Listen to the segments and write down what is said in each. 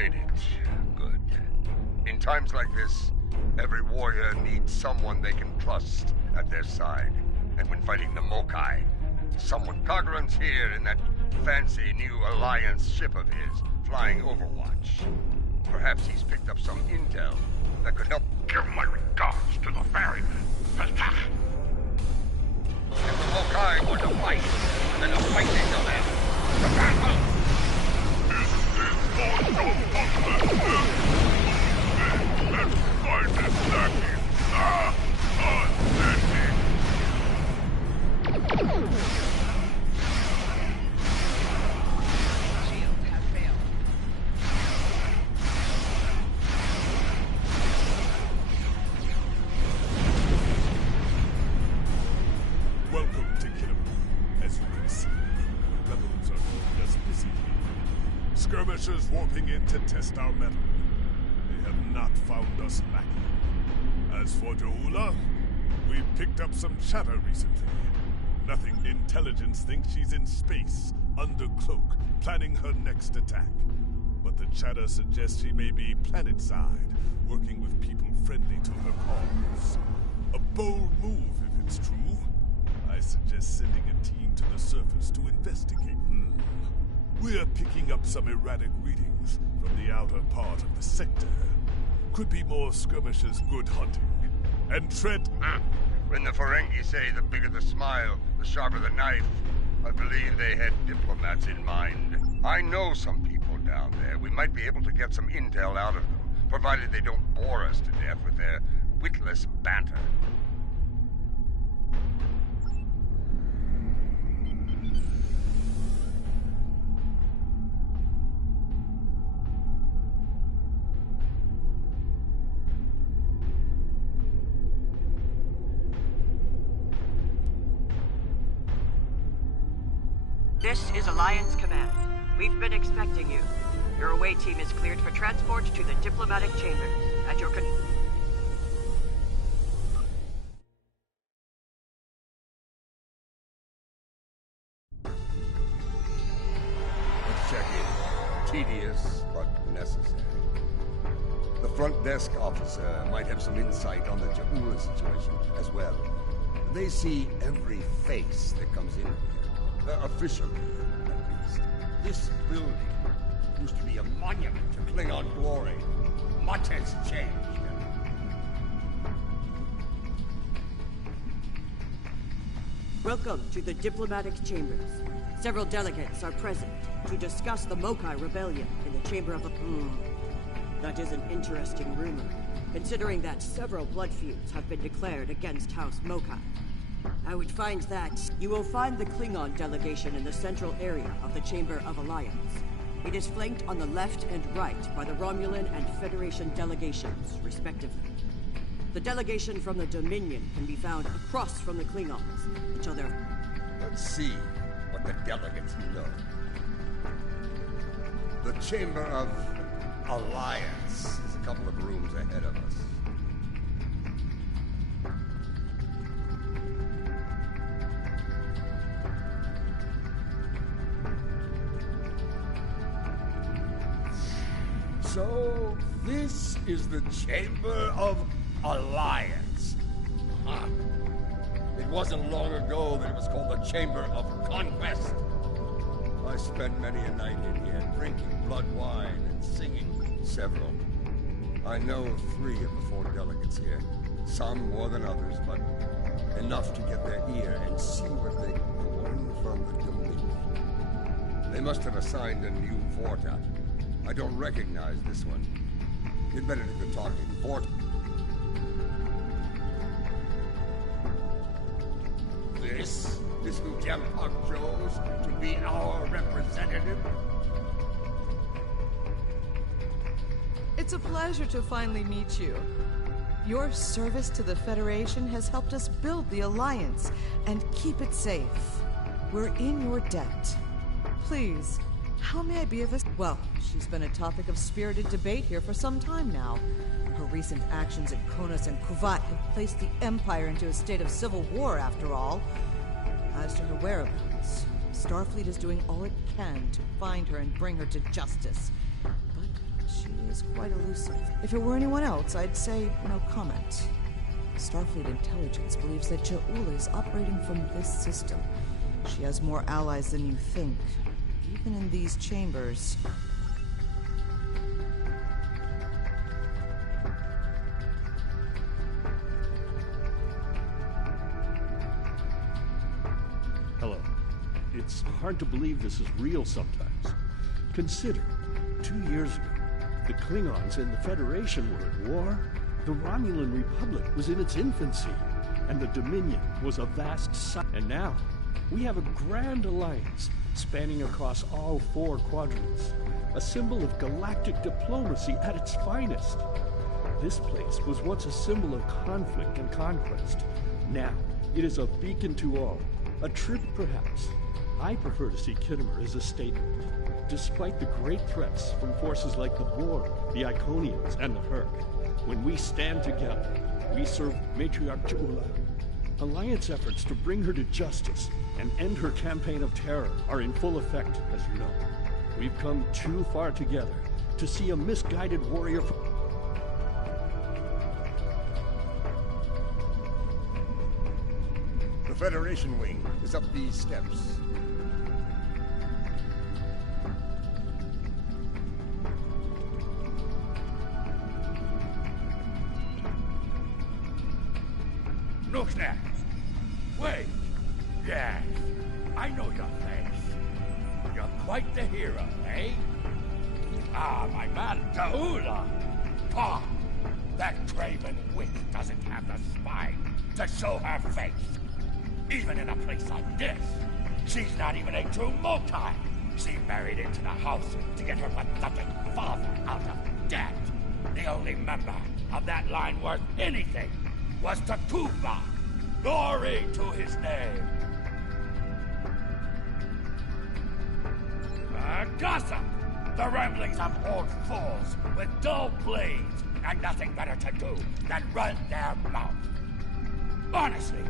made it. Good. In times like this, every warrior needs someone they can trust at their side. And when fighting the Mokai, someone Kagran's here in that fancy new Alliance ship of his, flying Overwatch. Perhaps he's picked up some intel that could help. Give my regards to the ferryman. If the Mokai were to fight, then a fight they shall have. Prepare! This is Mojo Hunter. Let's find this lackey. Shields have failed. Welcome to Kinnamon. As you can see, rebels are holding us busy here. Skirmishers warping in to test our metal. They have not found us lacking. As for Joula, we've picked up some chatter recently. Nothing intelligence thinks she's in space, under cloak, planning her next attack. But the chatter suggests she may be planetside, working with people friendly to her cause. A bold move if it's true. I suggest sending a team to the surface to investigate. We're picking up some erratic readings from the outer part of the sector. Could be more skirmishers good hunting. And tread... When the Ferengi say the bigger the smile, the sharper the knife, I believe they had diplomats in mind. I know some people down there. We might be able to get some intel out of them, provided they don't bore us to death with their witless banter. This is Alliance Command. We've been expecting you. Your away team is cleared for transport to the diplomatic chamber. At your Let's check in. Tedious, but necessary. The front desk officer might have some insight on the Joula situation as well. They see every face that comes in here. Officially, at least. This building used to be a monument to Klingon glory. Much has changed. Welcome to the diplomatic chambers. Several delegates are present to discuss the Mokai rebellion in the chamber of the... That is an interesting rumor, considering that several blood feuds have been declared against House Mokai. I would find that you will find the Klingon delegation in the central area of the Chamber of Alliance. It is flanked on the left and right by the Romulan and Federation delegations, respectively. The delegation from the Dominion can be found across from the Klingons, until they're... Let's see what the delegates know. The Chamber of Alliance is a couple of rooms ahead of us. So, this is the Chamber of Alliance. Huh. It wasn't long ago that it was called the Chamber of Conquest. I spent many a night in here, drinking blood wine and singing several. I know of 3 of the 4 delegates here. Some more than others, but enough to get their ear and see what they... The one from the Dominion. They must have assigned a new Vorta. I don't recognize this one. You'd better do the talking. Vorta. This is who Jempak chose to be our representative? It's a pleasure to finally meet you. Your service to the Federation has helped us build the Alliance and keep it safe. We're in your debt. Please, how may I be of assistance? Well, she's been a topic of spirited debate here for some time now. Her recent actions at Konos and Kuvat have placed the Empire into a state of civil war, after all. As to her whereabouts, Starfleet is doing all it can to find her and bring her to justice. But She is quite elusive. If it were anyone else, I'd say no comment. Starfleet intelligence believes that Ja'ula is operating from this system. She has more allies than you think, even in these chambers. Hello. It's hard to believe this is real sometimes. Consider, 2 years ago, the Klingons and the Federation were at war. The Romulan Republic was in its infancy, and the Dominion was a vast site. And now, we have a grand alliance spanning across all 4 quadrants, a symbol of galactic diplomacy at its finest. This place was once a symbol of conflict and conquest. Now, it is a beacon to all, a trip perhaps. I prefer to see Khitomer as a statement. Despite the great threats from forces like the Borg, the Iconians, and the Hurk, when we stand together, we serve Matriarch Ja'ula. Alliance efforts to bring her to justice and end her campaign of terror are in full effect, as you know. We've come too far together to see a misguided warrior. The Federation wing is up these steps. Nuxnak! Wait! Yes, I know your face. You're quite the hero, eh? Ah, my man, Ja'ula! Ah, that craven witch doesn't have the spine to show her face. Even in a place like this, she's not even a true Mokai. She married into the house to get her pathetic father out of debt. The only member of that line worth anything was Takuba. Glory to his name. Gossip! The ramblings of old fools with dull blades and nothing better to do than run their mouth. Honestly,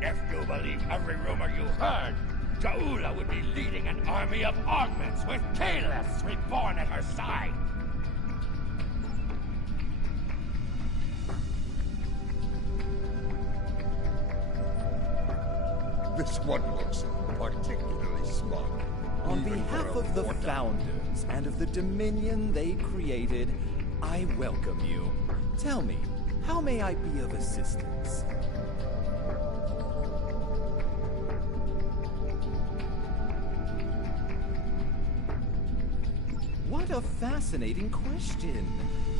if you believe every rumor you heard, Ja'ula would be leading an army of augments with Kahliths reborn at her side. This one looks particularly smug. On even behalf for a of the mortal. Founders and of the Dominion they created, I welcome you. Tell me, how may I be of assistance? What a fascinating question.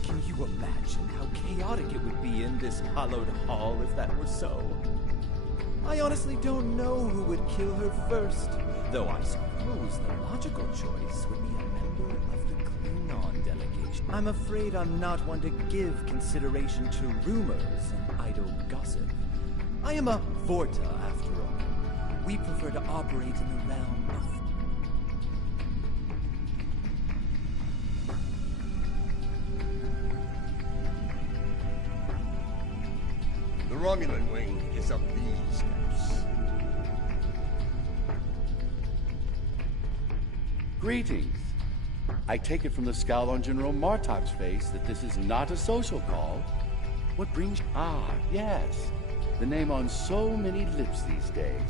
Can you imagine how chaotic it would be in this hallowed hall if that were so? I honestly don't know who would kill her first, though I suppose the logical choice would be a member of the Klingon delegation. I'm afraid I'm not one to give consideration to rumors and idle gossip. I am a Vorta, after all. We prefer to operate in the realm of... The Romulan wing is up these steps. Greetings. I take it from the scowl on General Martok's face that this is not a social call. What brings... Ah, yes. The name on so many lips these days.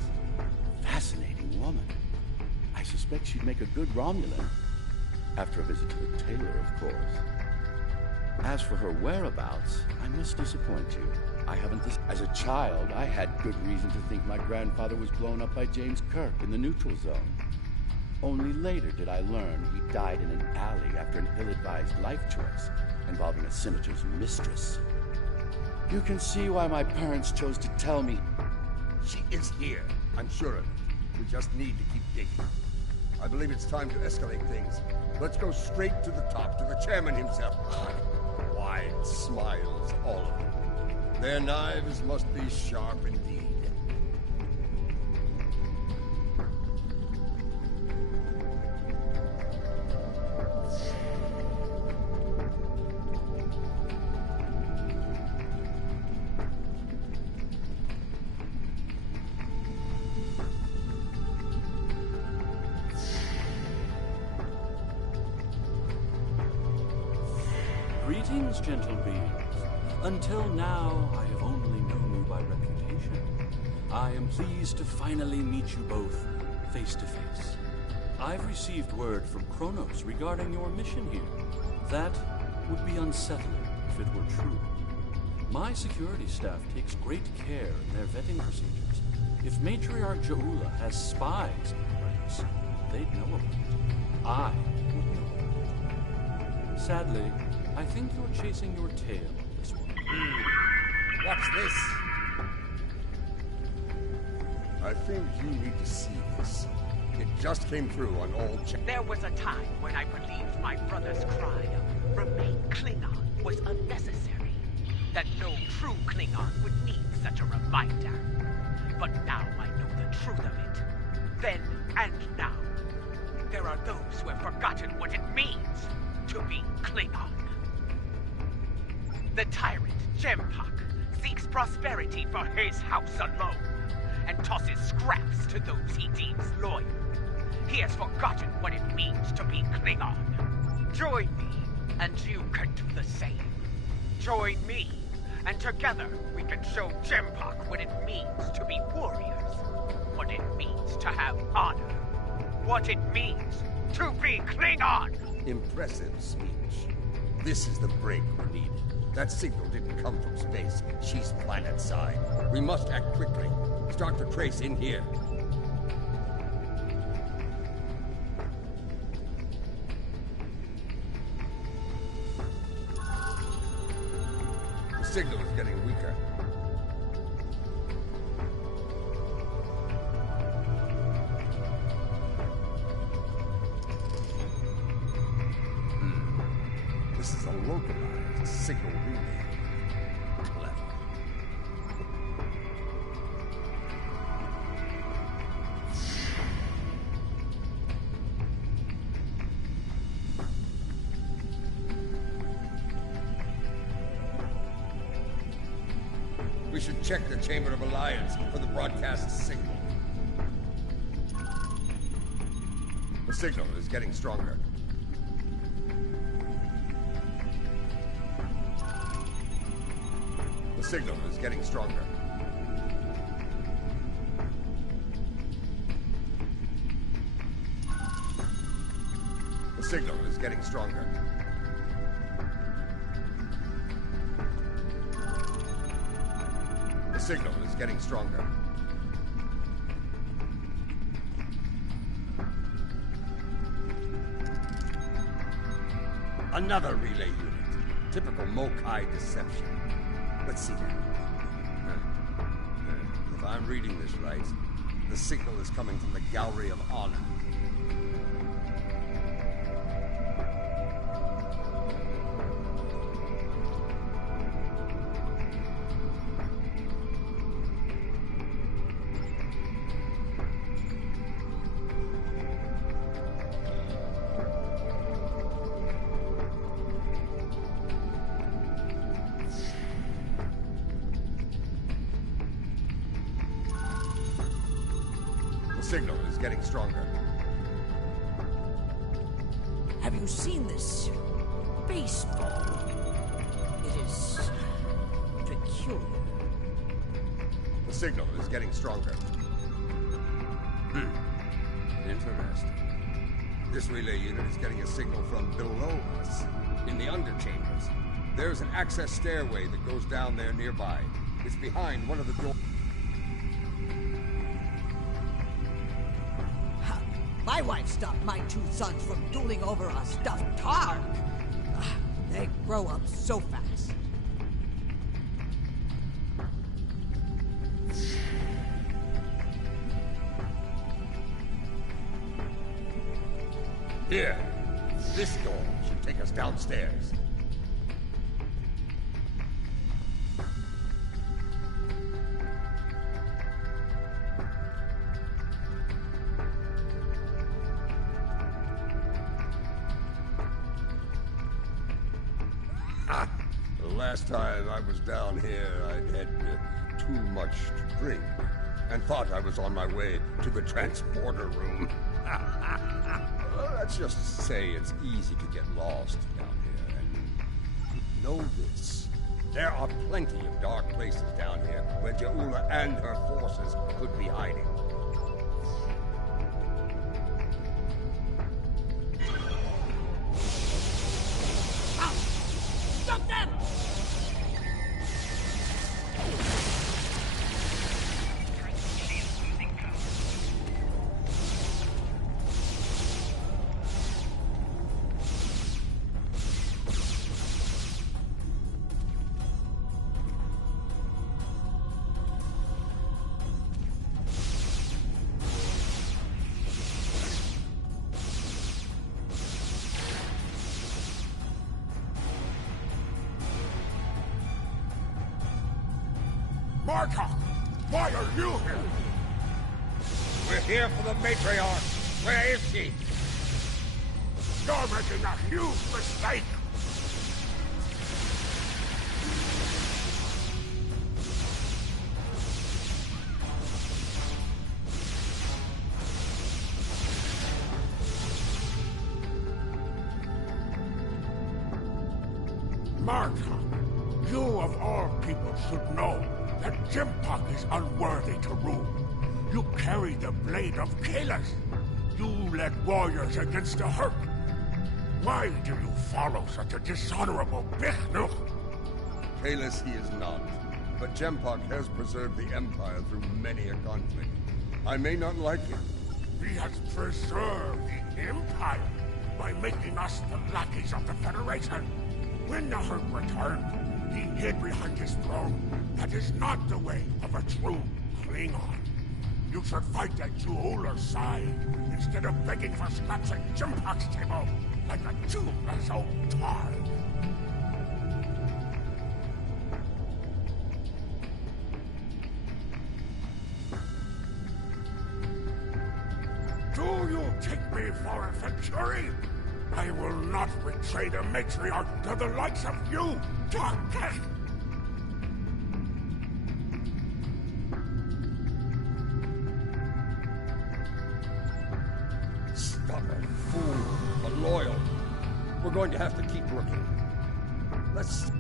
Fascinating woman. I suspect she'd make a good Romulan. After a visit to the tailor, of course. As for her whereabouts, I must disappoint you. I haven't this... As a child, I had good reason to think my grandfather was blown up by James Kirk in the neutral zone. Only later did I learn he died in an alley after an ill-advised life choice involving a senator's mistress. You can see why my parents chose to tell me. She is here. I'm sure of it. We just need to keep digging. I believe it's time to escalate things. Let's go straight to the top, to the chairman himself. Wide smiles, all of them. Their knives must be sharp indeed. Greetings, gentle beings. Until now, I have only known you by reputation. I am pleased to finally meet you both face to face. I've received word from Kronos regarding your mission here. That would be unsettling if it were true. My security staff takes great care in their vetting procedures. If Matriarch Jaula has spies in ranks, they'd know about it. I would know about it. Sadly, I think you're chasing your tail on this one. What's this? I think you need to see this. It just came through on all There was a time when I believed my brother's cry of "Remain Klingon" was unnecessary. That no true Klingon would need such a reminder. But now I know the truth of it. Then and now. There are those who have forgotten what it means to be Klingon. The tyrant, Jempak, seeks prosperity for his house alone, and tosses scraps to those he deems loyal. He has forgotten what it means to be Klingon. Join me, and you can do the same. Join me, and together we can show Jempak what it means to be warriors. What it means to have honor. What it means to be Klingon! Impressive speech. This is the break we needed. That signal didn't come from space. She's planet-side. We must act quickly. Start the trace in here. The signal is getting weaker. This is a localized signal relay. Clever. We should check the Chamber of Alliance for the broadcast signal. The signal is getting stronger. The signal is getting stronger. The signal is getting stronger. The signal is getting stronger. Another relay unit. Typical Mokai deception. Let's see that. If I'm reading this right, the signal is coming from the Gallery of Honor. The signal is getting stronger. Have you seen this baseball? It is peculiar. The signal is getting stronger. Interesting. This relay unit is getting a signal from below us, in the underchambers. There's an access stairway that goes down there nearby. It's behind one of the doors. My wife stopped my two sons from dueling over a stuffed Targ. They grow up so fast. Here. This door should take us downstairs. The last time I was down here, I'd had too much to drink and thought I was on my way to the transporter room. Let's just say it's easy to get lost down here. And know this. There are plenty of dark places down here where Jaula and her forces could be hiding. Stop them! Martok! Why are you here? We're here for the Matriarch. Where is she? You're making a huge mistake! Martok, you of all people should know that Jimpak is unworthy to rule. You carry the blade of Kahless. You led warriors against the Hurt. Why do you follow such a dishonorable Bichnuk? Kahless he is not, but Jempak has preserved the Empire through many a conflict. I may not like it. He has preserved the Empire by making us the lackeys of the Federation. When the Hurt returned, he hid behind his throne. That is not the way of a true Klingon. You should fight at Jaula's side, instead of begging for scraps at Jimpak's table, like a toothless old tard. Do you take me for a Venturi? I will not betray the Matriarch to the likes of you, Darkest! Stubborn fool, but loyal. We're going to have to keep looking. Let's...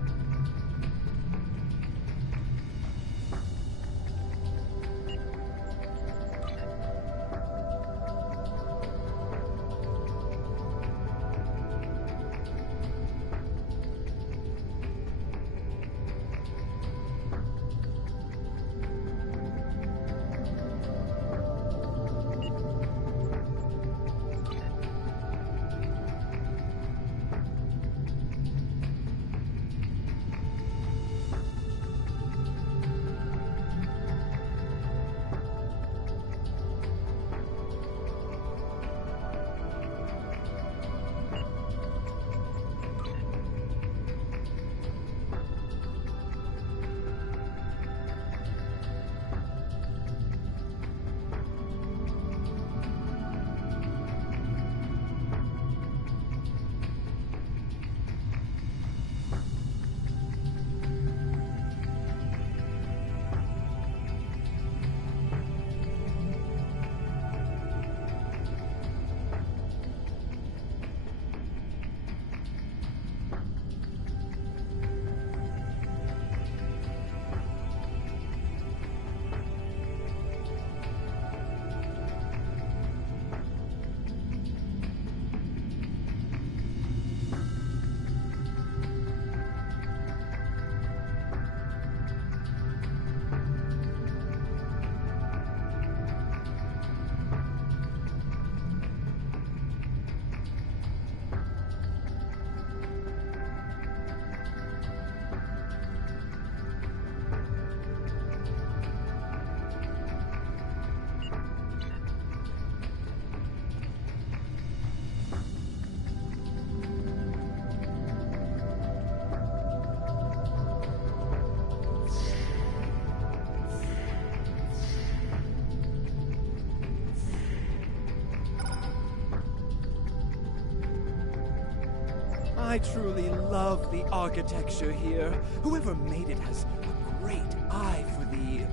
I truly love the architecture here. Whoever made it has a great eye for the,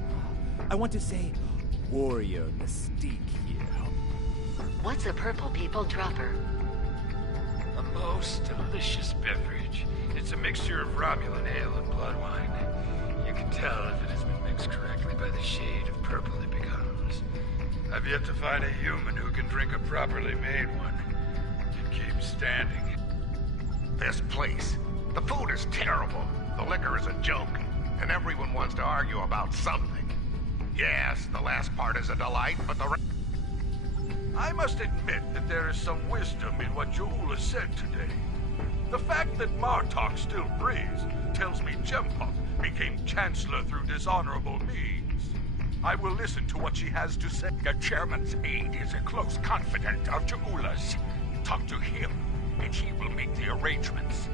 I want to say, warrior mystique here. What's a purple people dropper? A most delicious beverage. It's a mixture of Romulan ale and blood wine. You can tell if it has been mixed correctly by the shade of purple it becomes. I've yet to find a human who can drink a properly made one and keep standing. This place. The food is terrible. The liquor is a joke. And everyone wants to argue about something. Yes, the last part is a delight, but the I must admit that there is some wisdom in what Ja'ula said today. The fact that Martok still breathes tells me Jempok became Chancellor through dishonorable means. I will listen to what she has to say. The Chairman's aide is a close confidant of Ja'ula's. Talk to him, and he will make the arrangements.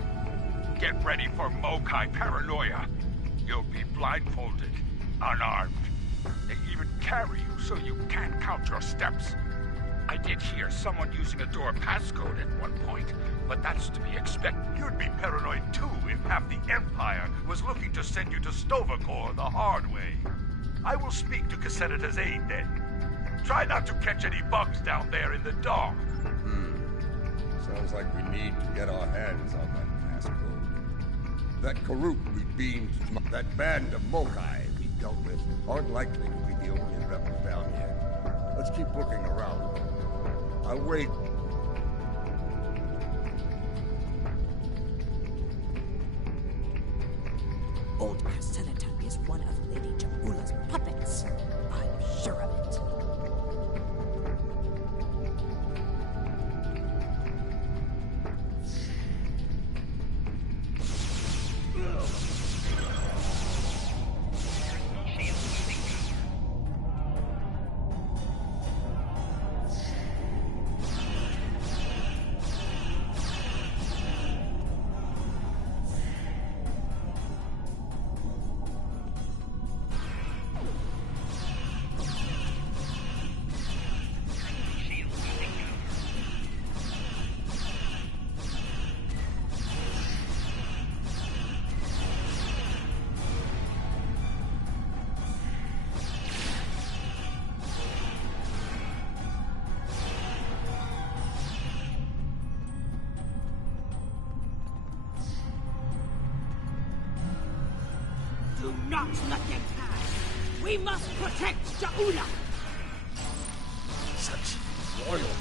Get ready for Mokai paranoia. You'll be blindfolded, unarmed. They even carry you so you can't count your steps. I did hear someone using a door passcode at one point, but that's to be expected. You'd be paranoid too if half the Empire was looking to send you to Sto-vo-kor the hard way. I will speak to Casenata's aide then. Try not to catch any bugs down there in the dark. Sounds like we need to get our hands on that passcode. That Karuk we beamed to that band of Mokai we dealt with aren't likely to be the only rebels down here. Let's keep looking around. I'll wait. Old Casenata is one of Lady Ja'ula's puppets. I'm sure of it. Do not let them pass. We must protect Ja'ula. Such loyalty.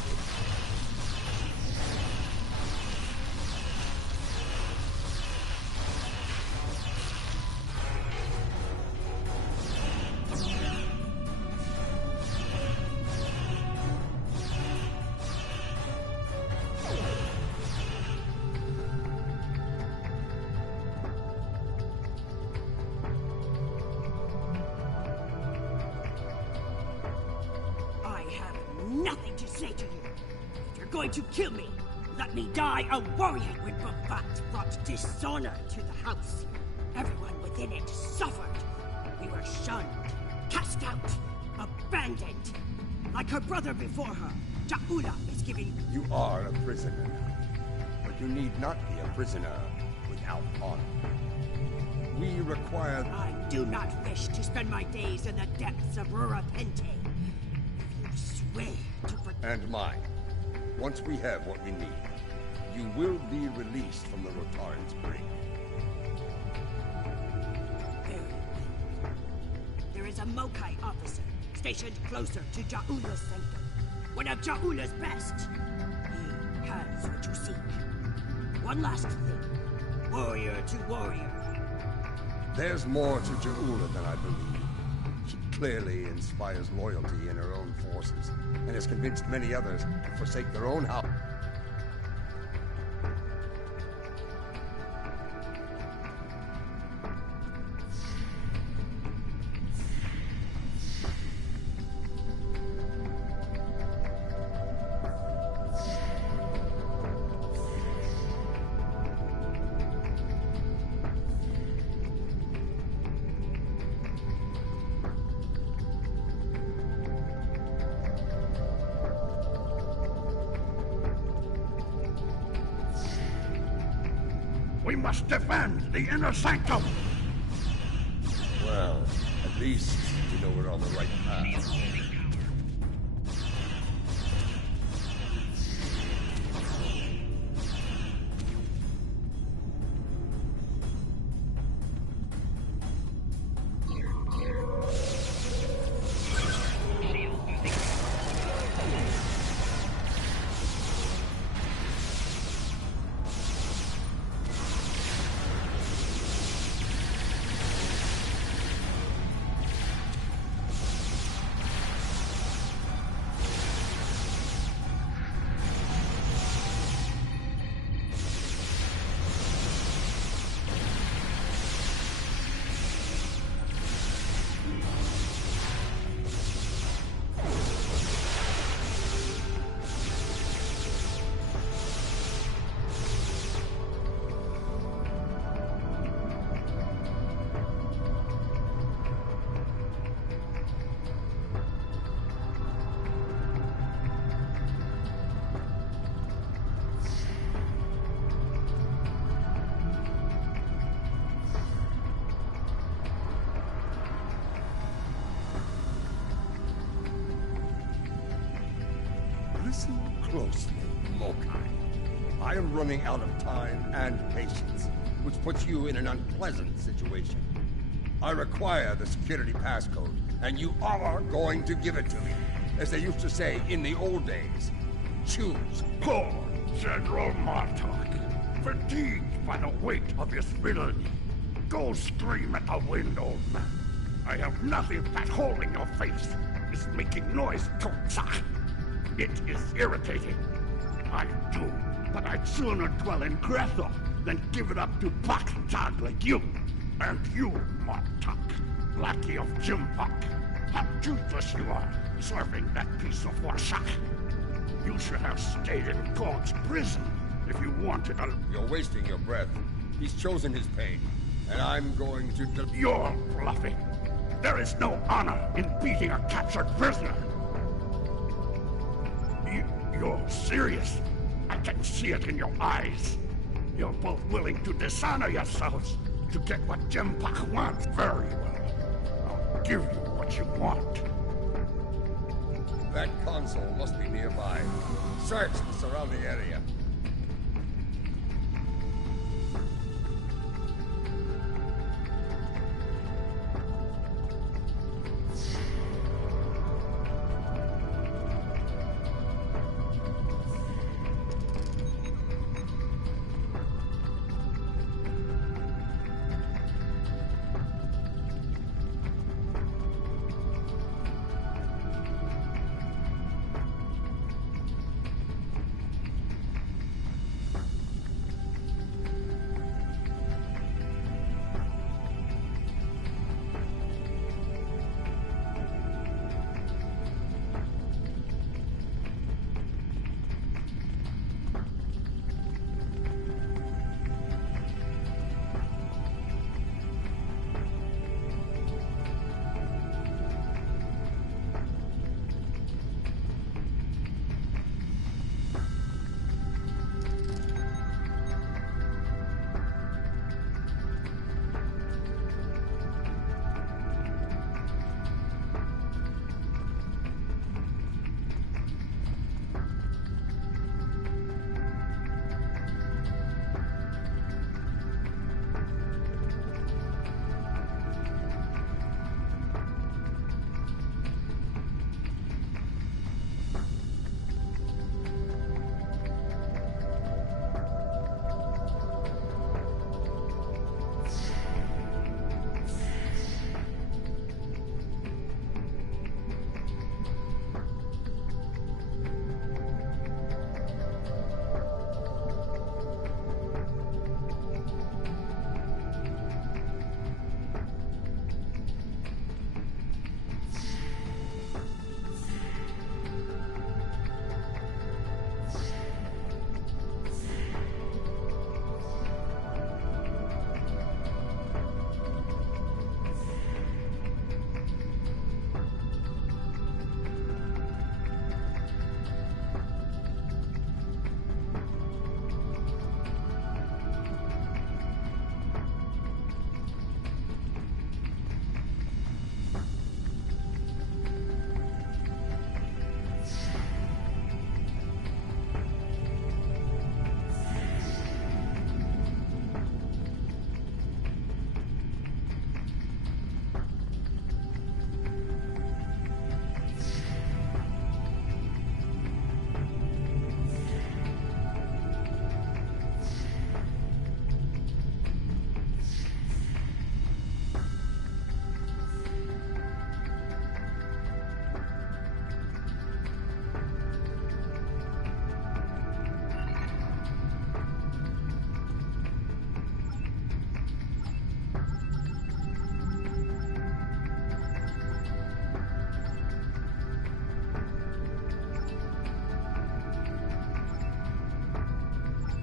Nothing to say to you. If you're going to kill me, let me die a warrior. When Bovat brought dishonor to the house, everyone within it suffered. We were shunned, cast out, abandoned. Like her brother before her, Ja'ula is giving... You are a prisoner now, but you need not be a prisoner without honor. We require... I do not wish to spend my days in the depths of Rurapente. And mine. Once we have what we need, you will be released from the Rotarn's brink. There is a Mokai officer stationed closer to Ja'ula's sanctum. One of Ja'ula's best. He has what you seek. One last thing. Warrior to warrior. There's more to Ja'ula than I believe. She clearly inspires loyalty in her own forces, and has convinced many others to forsake their own house. We must defend the inner sanctum! Well, at least we know we're on the right path. closely, Mokai. I am running out of time and patience, which puts you in an unpleasant situation. I require the security passcode, and you are going to give it to me. As they used to say in the old days, choose. Poor General Martok, fatigued by the weight of his villainy. Go scream at the wind, old man. I have nothing that hole in your face is making noise, Totsak. It is irritating. I do, but I'd sooner dwell in Grethel than give it up to Paktag like you. And you, Martok, lackey of Jimpak, how toothless you are, serving that piece of Warshak. You should have stayed in God's prison if you wanted a... You're wasting your breath. He's chosen his pain, and I'm going to... You're bluffing. There is no honor in beating a captured prisoner. You're serious. I can see it in your eyes. You're both willing to dishonor yourselves to get what Jimpak wants. Very well. I'll give you what you want. That console must be nearby. Search the surrounding area.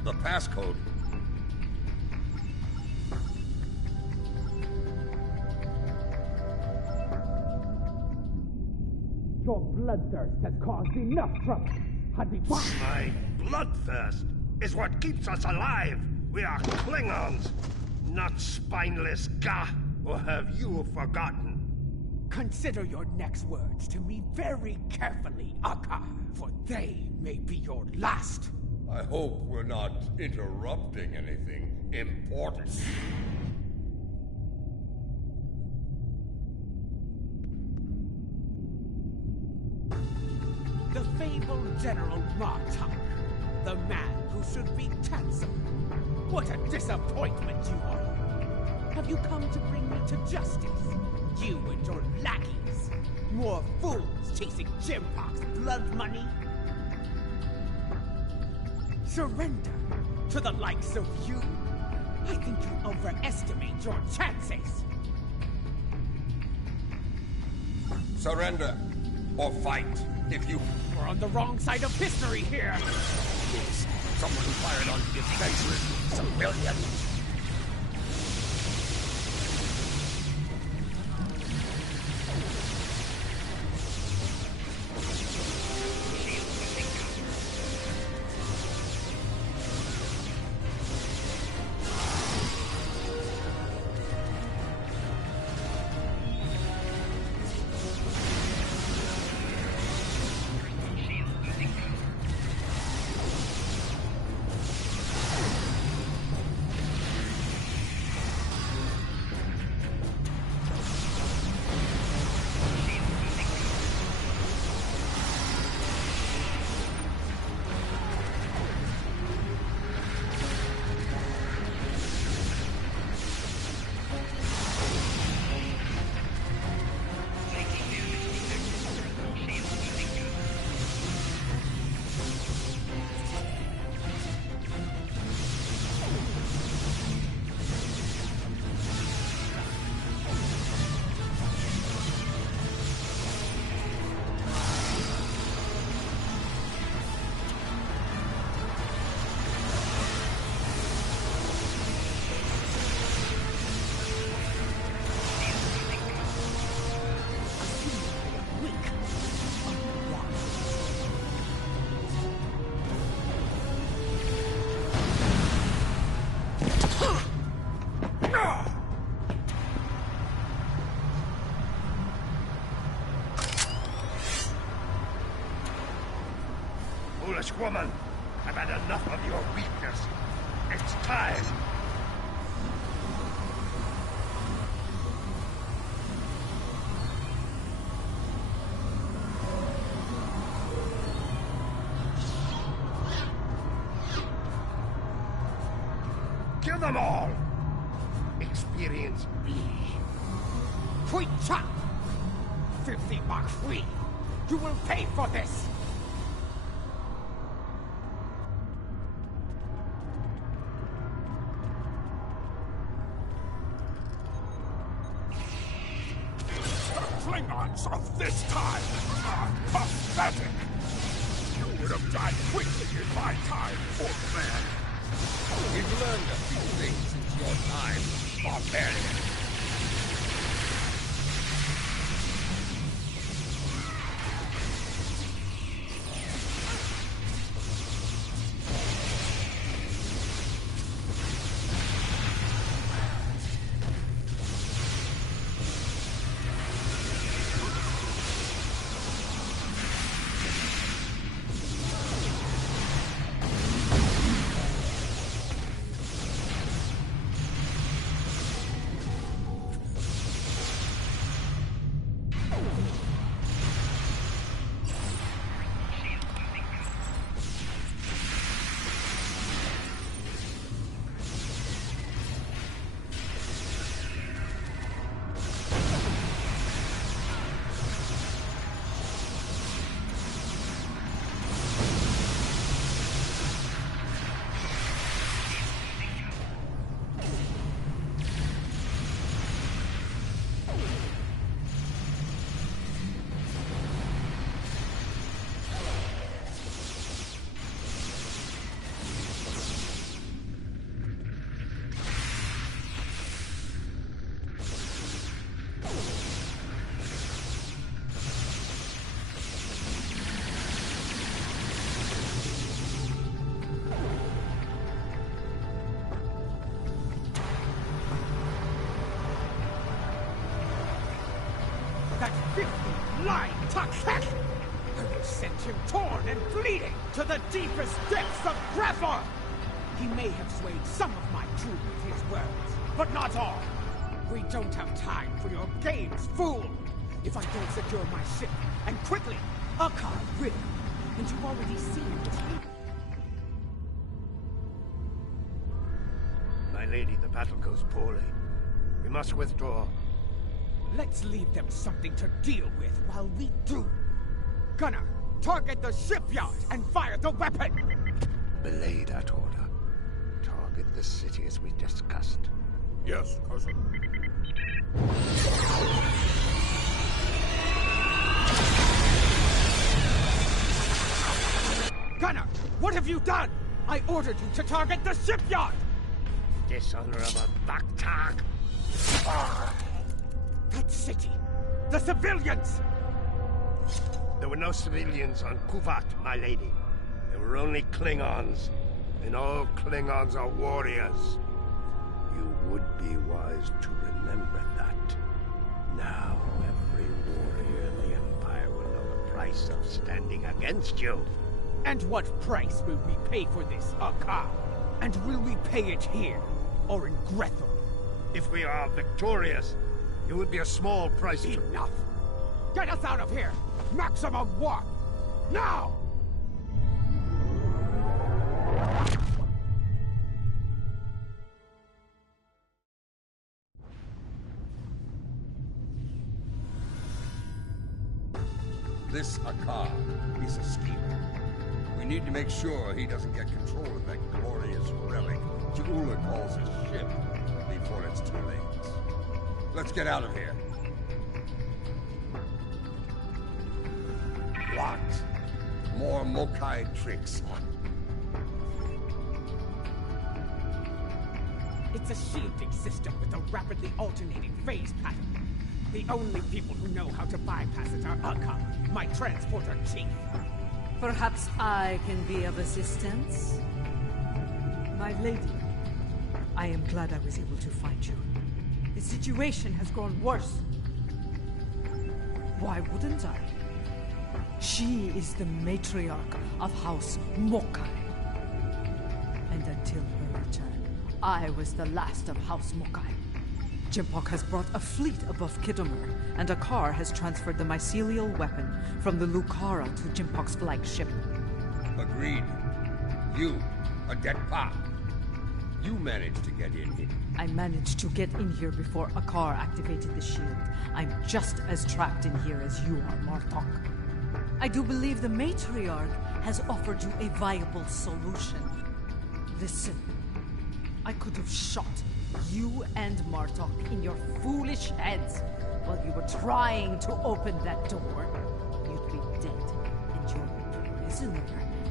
The passcode. Your bloodthirst has caused enough trouble. My bloodthirst is what keeps us alive. We are Klingons, not spineless Gah. Or have you forgotten? Consider your next words to me very carefully, Akka, for they may be your last. I hope we're not interrupting anything important. The fabled General Martok, the man who should be cancelled. What a disappointment you are! Have you come to bring me to justice? You and your lackeys? More fools chasing Jimpok's blood money? Surrender to the likes of you? I think you overestimate your chances. Surrender or fight if you... We're on the wrong side of history here. Yes, someone fired on defenseless civilians. Foolish woman, I've had enough of your weakness. It's time. Kill them all! Experience B. Quick chop! 50 mark free! You will pay for this! Klingons of this time are pathetic! You would have died quickly in my time, old man! We've learned a few things since your time, barbarian. That filthy, lying Tuck-Heck! I will send him torn and bleeding to the deepest depths of Grathor! He may have swayed some of my crew with his words, but not all. We don't have time for your games, fool! If I don't secure my ship, and quickly, Akar will. And you've already seen this. My lady, the battle goes poorly. We must withdraw. Let's leave them something to deal with while we do. Gunner, target the shipyard and fire the weapon! Belay that order. Target the city as we discussed. Yes, cousin. Gunner, what have you done? I ordered you to target the shipyard! Dishonorable Baktak! That city! The civilians! There were no civilians on Kuvat, my lady. There were only Klingons. And all Klingons are warriors. You would be wise to remember that. Now every warrior in the Empire will know the price of standing against you. And what price will we pay for this, Akar? And will we pay it here, or in Grathor? If we are victorious, it would be a small price. Enough! Get us out of here! Maximum warp! Now! This Akar, he's a schemer. We need to make sure he doesn't get control of that glorious relic Ja'ula calls his ship before it's too late. Let's get out of here. What? More Mokai tricks. It's a shielding system with a rapidly alternating phase pattern. The only people who know how to bypass it are Akar, my transporter chief. Perhaps I can be of assistance? My lady, I am glad I was able to find you. The situation has grown worse. Why wouldn't I? She is the matriarch of House Mokai. And until her return, I was the last of House Mokai. J'impok has brought a fleet above Khitomer, and Akar has transferred the mycelial weapon from the Lucara to J'impok's flagship. Agreed. You, a dead Pa. You managed to get in here. I managed to get in here before Akar activated the shield. I'm just as trapped in here as you are, Martok. I do believe the matriarch has offered you a viable solution. Listen, I could have shot you and Martok in your foolish heads while you were trying to open that door. You'd be dead, and you're a prisoner,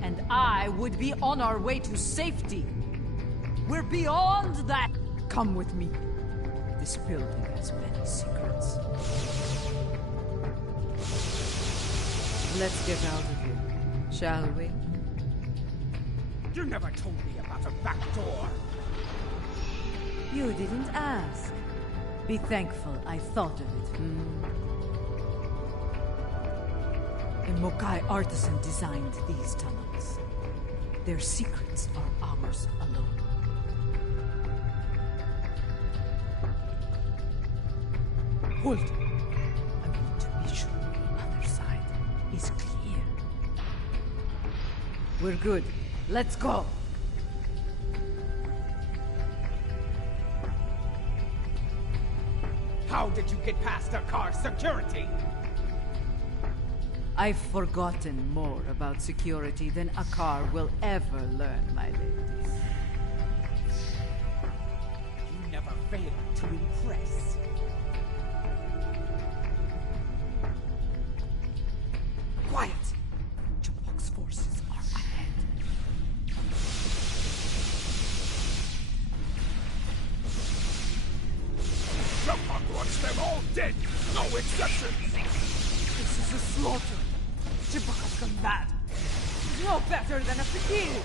and I would be on our way to safety. We're beyond that. Come with me. This building has many secrets. Let's get out of here, shall we? You never told me about a back door. You didn't ask. Be thankful I thought of it, A Mokai artisan designed these tunnels. Their secrets are ours alone. Hold! I want to be sure the other side is clear. We're good. Let's go! How did you get past Akar's security? I've forgotten more about security than Akar will ever learn, my lady. You never fail to impress. Quiet! J'impok's forces are ahead. J'impok wants them all dead! No exceptions! This is a slaughter. J'impok has gone mad. He's no better than a fakir.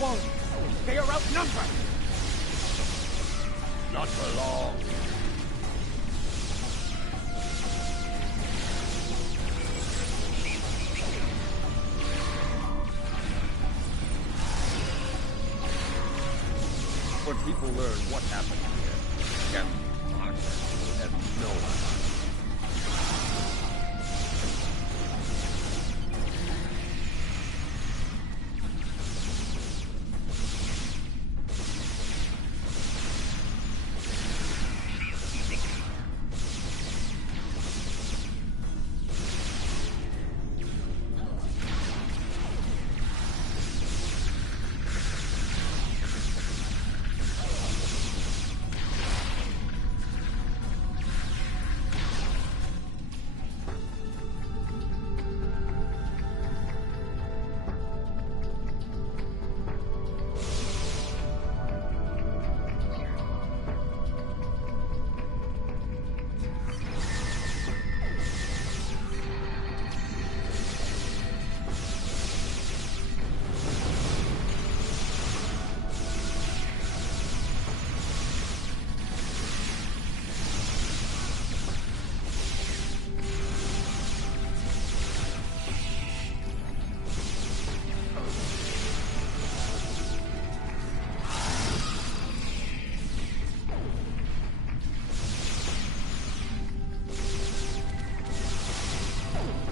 warriors. They are outnumbered. Not for long. When people learn what happened here, Captain Parker will have no idea.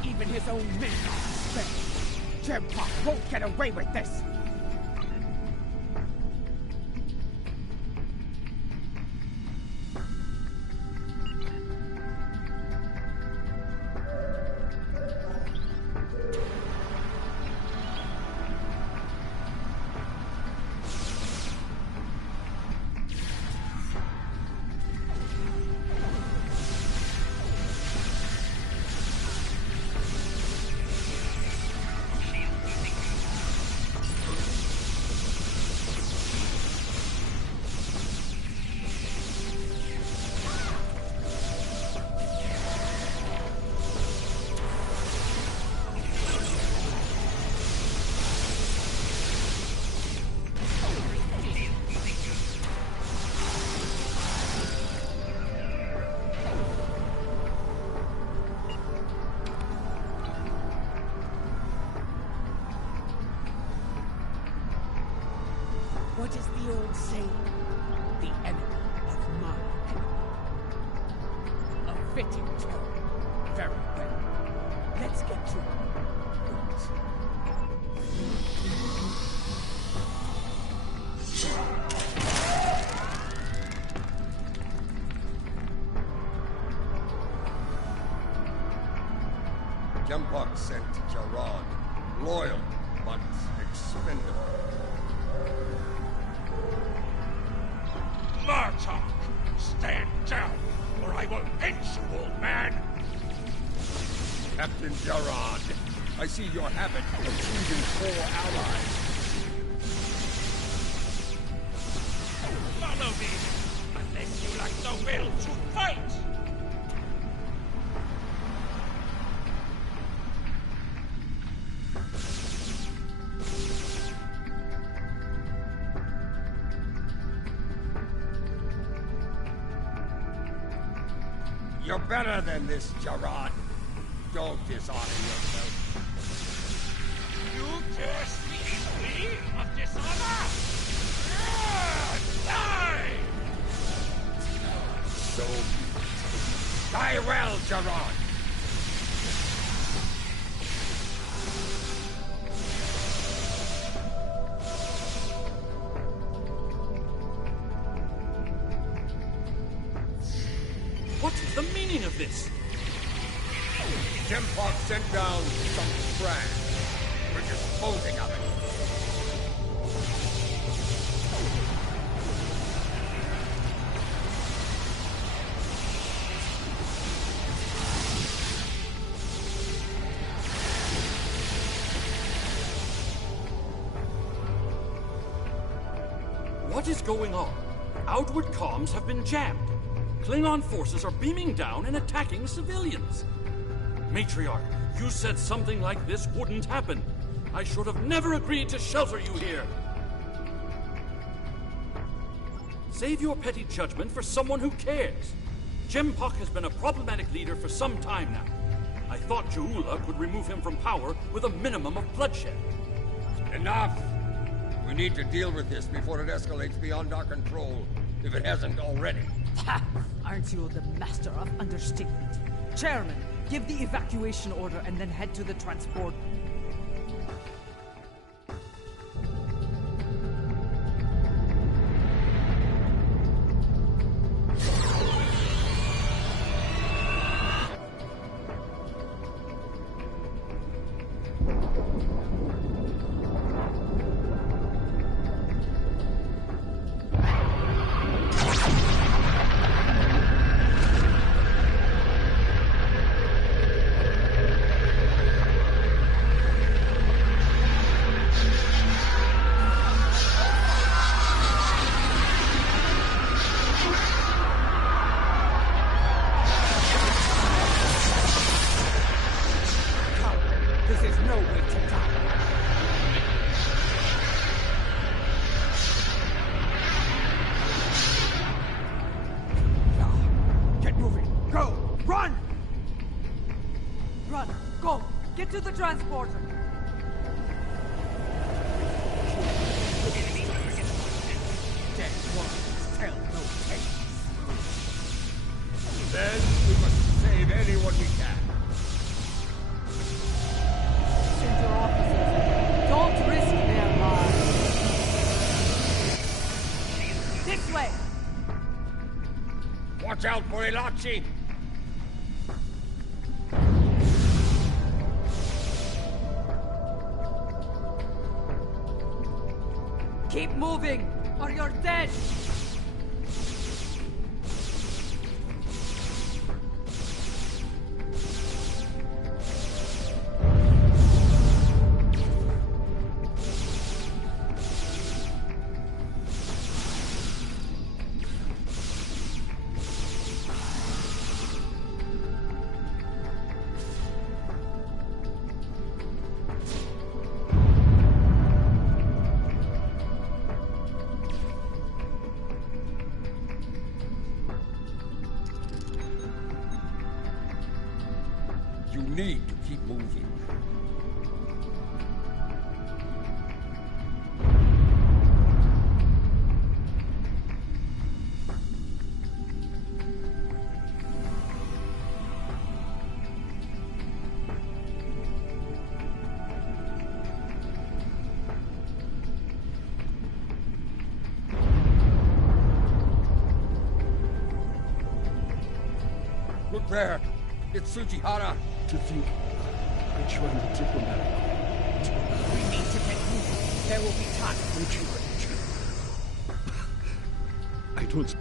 Even his own men are spared. Jim-Park won't get away with this. What is the old saying? The enemy of my enemy. A fitting term. Very well. Let's get to it. Jim-Park sent Gerard, loyal but expendable. Martok! Stand down, or I will end you, old man! Captain Gerard, I see your habit of choosing poor allies. Follow me, unless you lack the will to fight! You're better than this, Gerard. Don't dishonor yourself. You dare speak me of dishonor? Die! So be it. Die well, Gerard. What is the meaning of this? Jim-Park sent down some trash. We're disposing of it. What is going on? Outward comms have been jammed. Klingon forces are beaming down and attacking civilians. Matriarch, you said something like this wouldn't happen. I should have never agreed to shelter you here. Save your petty judgment for someone who cares. Jempok has been a problematic leader for some time now. I thought Juula could remove him from power with a minimum of bloodshed. Enough! We need to deal with this before it escalates beyond our control, if it hasn't already. Ha! Aren't you the master of understatement? Chairman, give the evacuation order and then head to the transport. To the transporter. Dead ones tell no tales. Then we must save anyone we can. Send your officers. Don't risk their lives. This way. Watch out for Elachi. Keep moving, or you're dead! You need to keep moving. Look there! It's Tsujihara! To think I joined the diplomatic corps. We need to get moving. There will be time. I don't...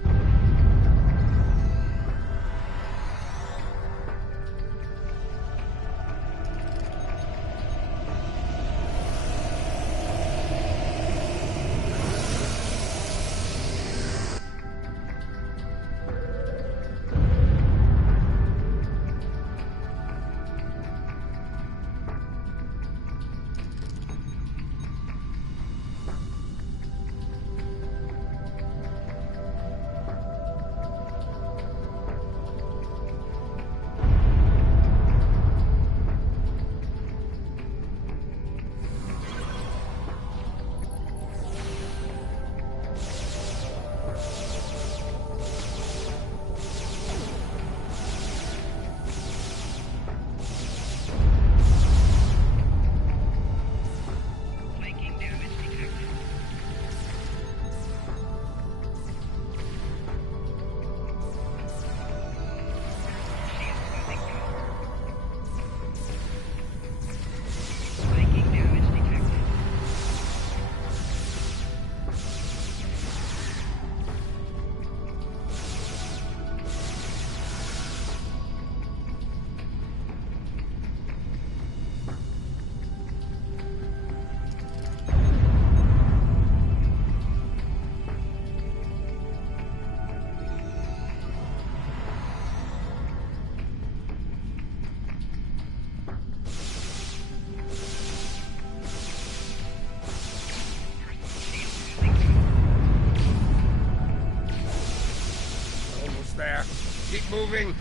moving.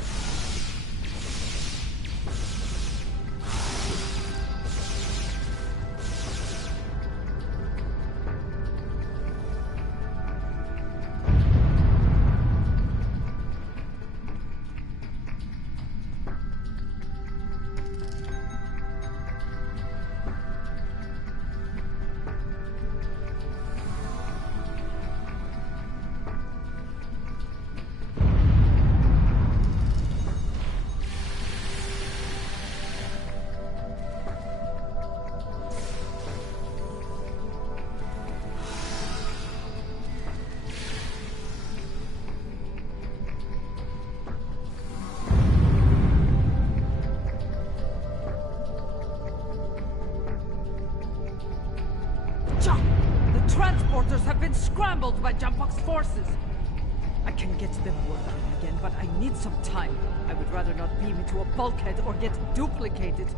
Transporters have been scrambled by Jampok's forces. I can get them working again, but I need some time. I would rather not beam into a bulkhead or get duplicated.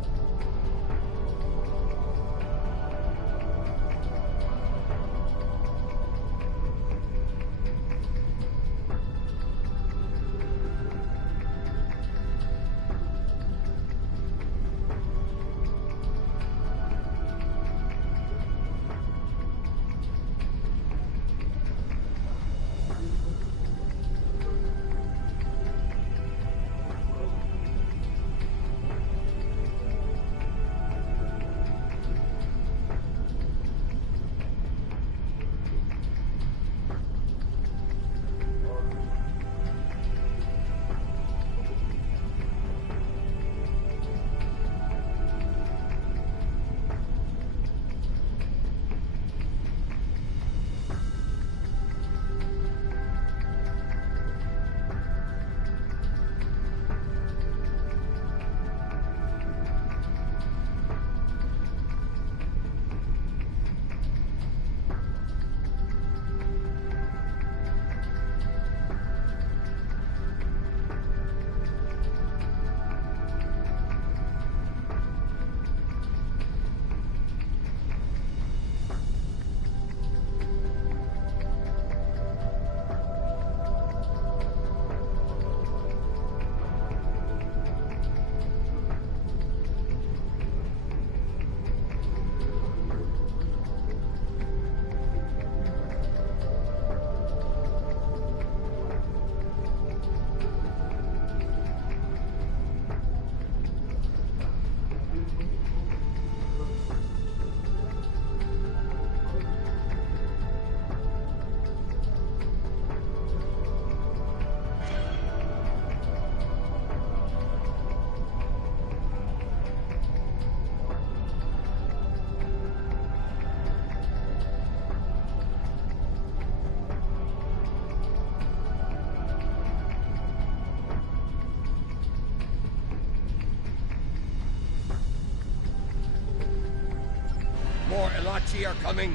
More Elachi are coming.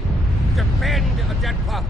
Defend Adenpa!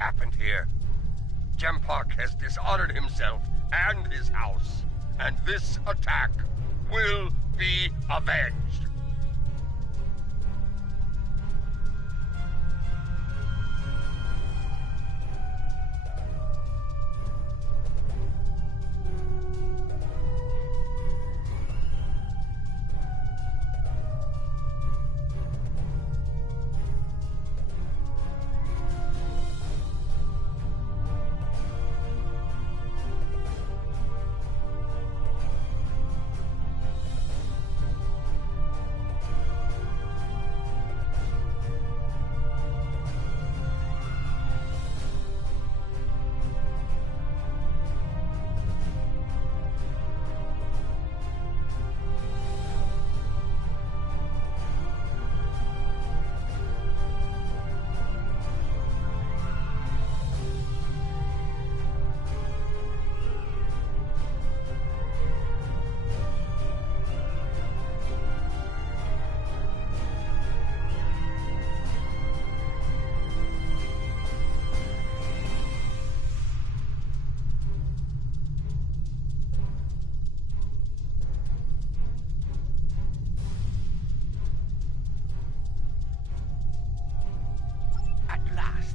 happened here. Jempak has dishonored himself and his house, and this attack will be avenged.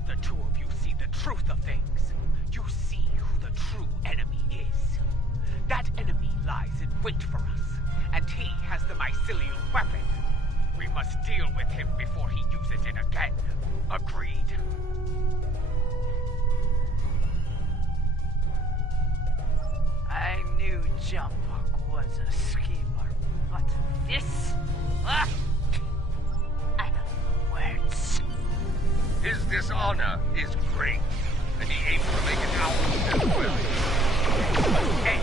The two of you see the truth of things. You see who the true enemy is. That enemy lies in wait for us, and he has the mycelial weapon. We must deal with him before he uses it again. Agreed? I knew Jempak was a schemer, but this... I have no words. His dishonor is great, and he aims to make it ours as well. Hey!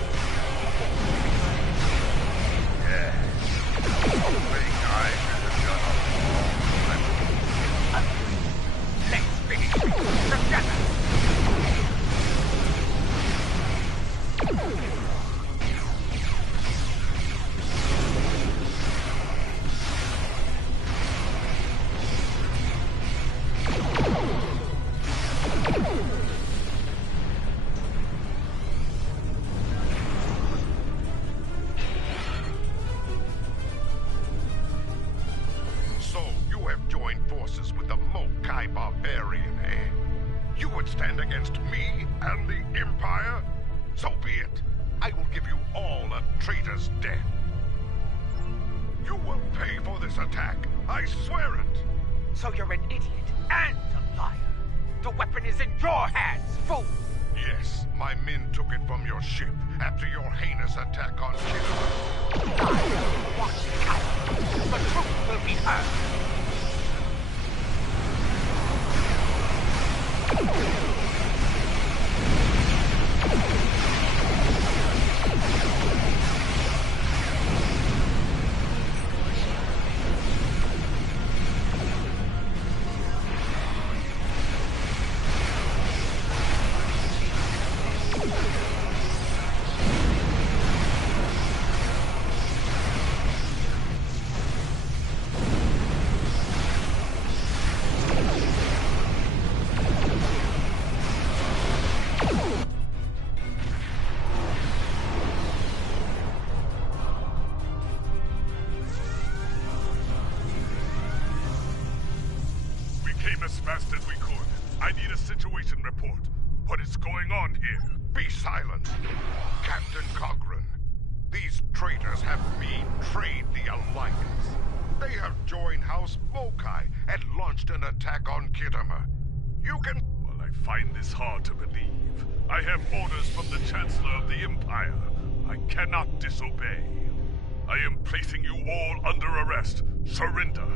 Yeah. So many guys in the job. Let's finish it together! Barbarian, eh? You would stand against me and the Empire? So be it. I will give you all a traitor's death. You will pay for this attack. I swear it. So you're an idiot and a liar. The weapon is in your hands, fool. Yes, my men took it from your ship after your heinous attack on Kittima. Watch it, Kyle. The truth will be heard. As fast as we could. I need a situation report. What is going on here? Be silent. Captain Coghren. These traitors have betrayed the Alliance. They have joined House Mokai and launched an attack on Kittima. You can... Well, I find this hard to believe. I have orders from the Chancellor of the Empire. I cannot disobey. I am placing you all under arrest. Surrender,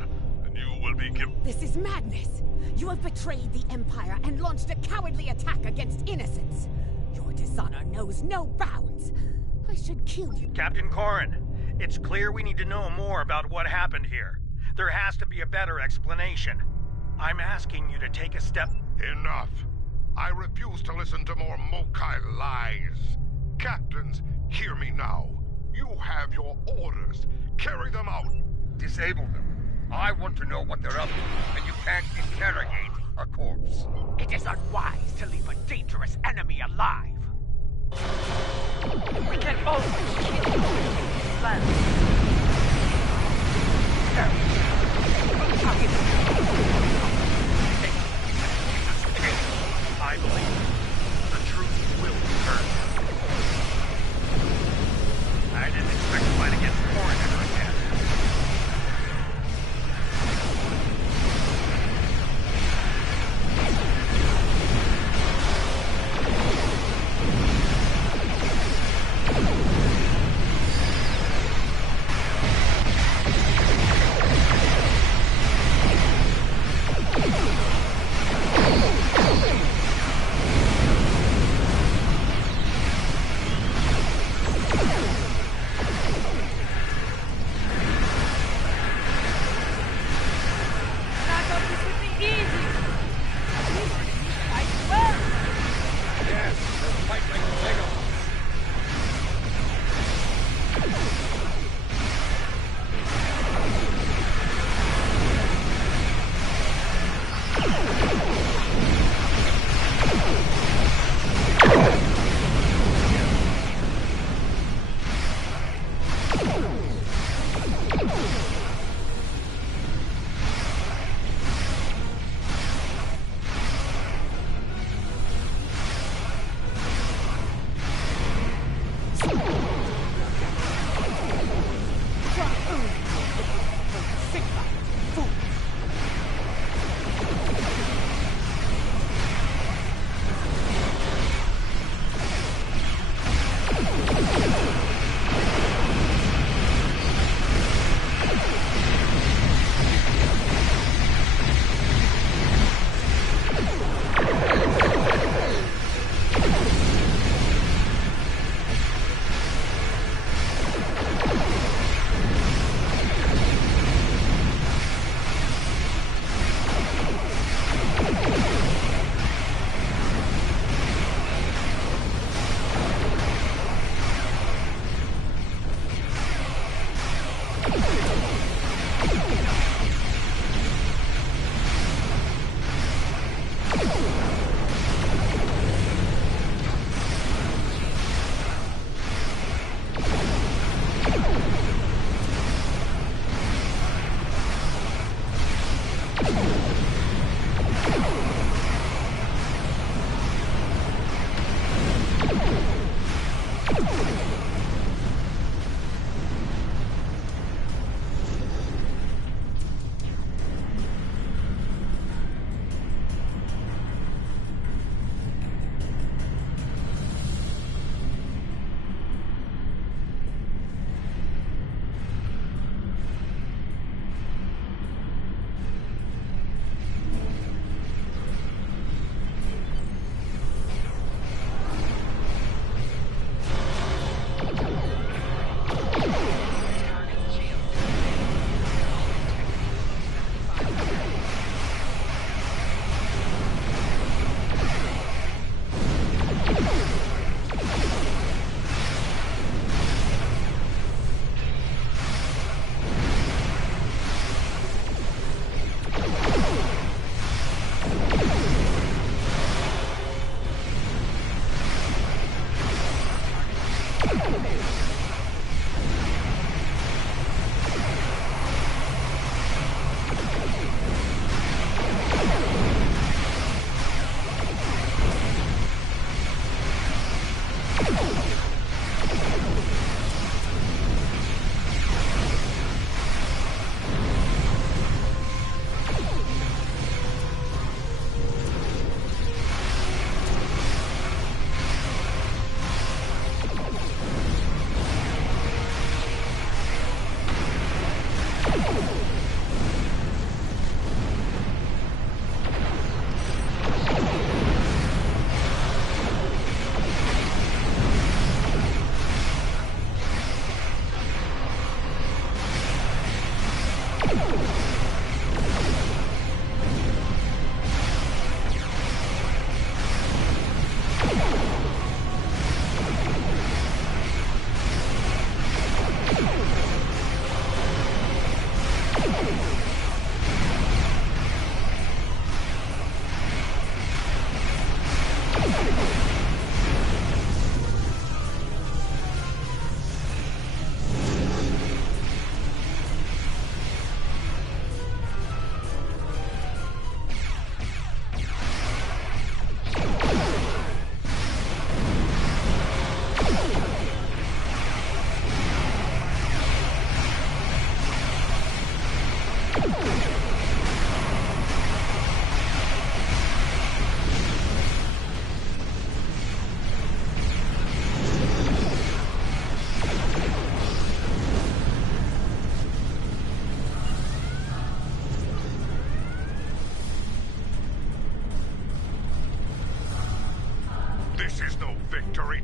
and you will be given... This is madness! You have betrayed the Empire and launched a cowardly attack against innocents. Your dishonor knows no bounds. I should kill you. Captain Corrin, it's clear we need to know more about what happened here. There has to be a better explanation. I'm asking you to take a step... Enough. I refuse to listen to more Mokai lies. Captains, hear me now. You have your orders. Carry them out. Disable them. I want to know what they're up to, and you can't interrogate a corpse. It is unwise to leave a dangerous enemy alive. We can always kill him. I believe the truth will return. I didn't expect to fight against Corin ever again.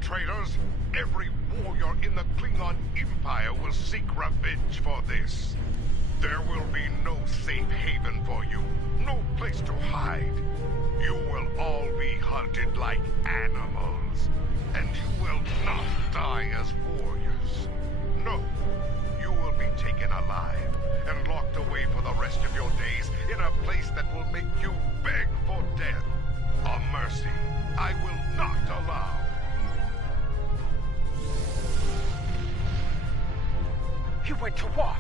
traitors! Every warrior in the Klingon Empire will seek revenge for this. There will be no safe haven for you, no place to hide. You will all be hunted like animals, and you will not die as warriors. No, you will be taken alive and locked away for the rest of your days in a place that will make you beg for death. A mercy I will not allow. He went to warp,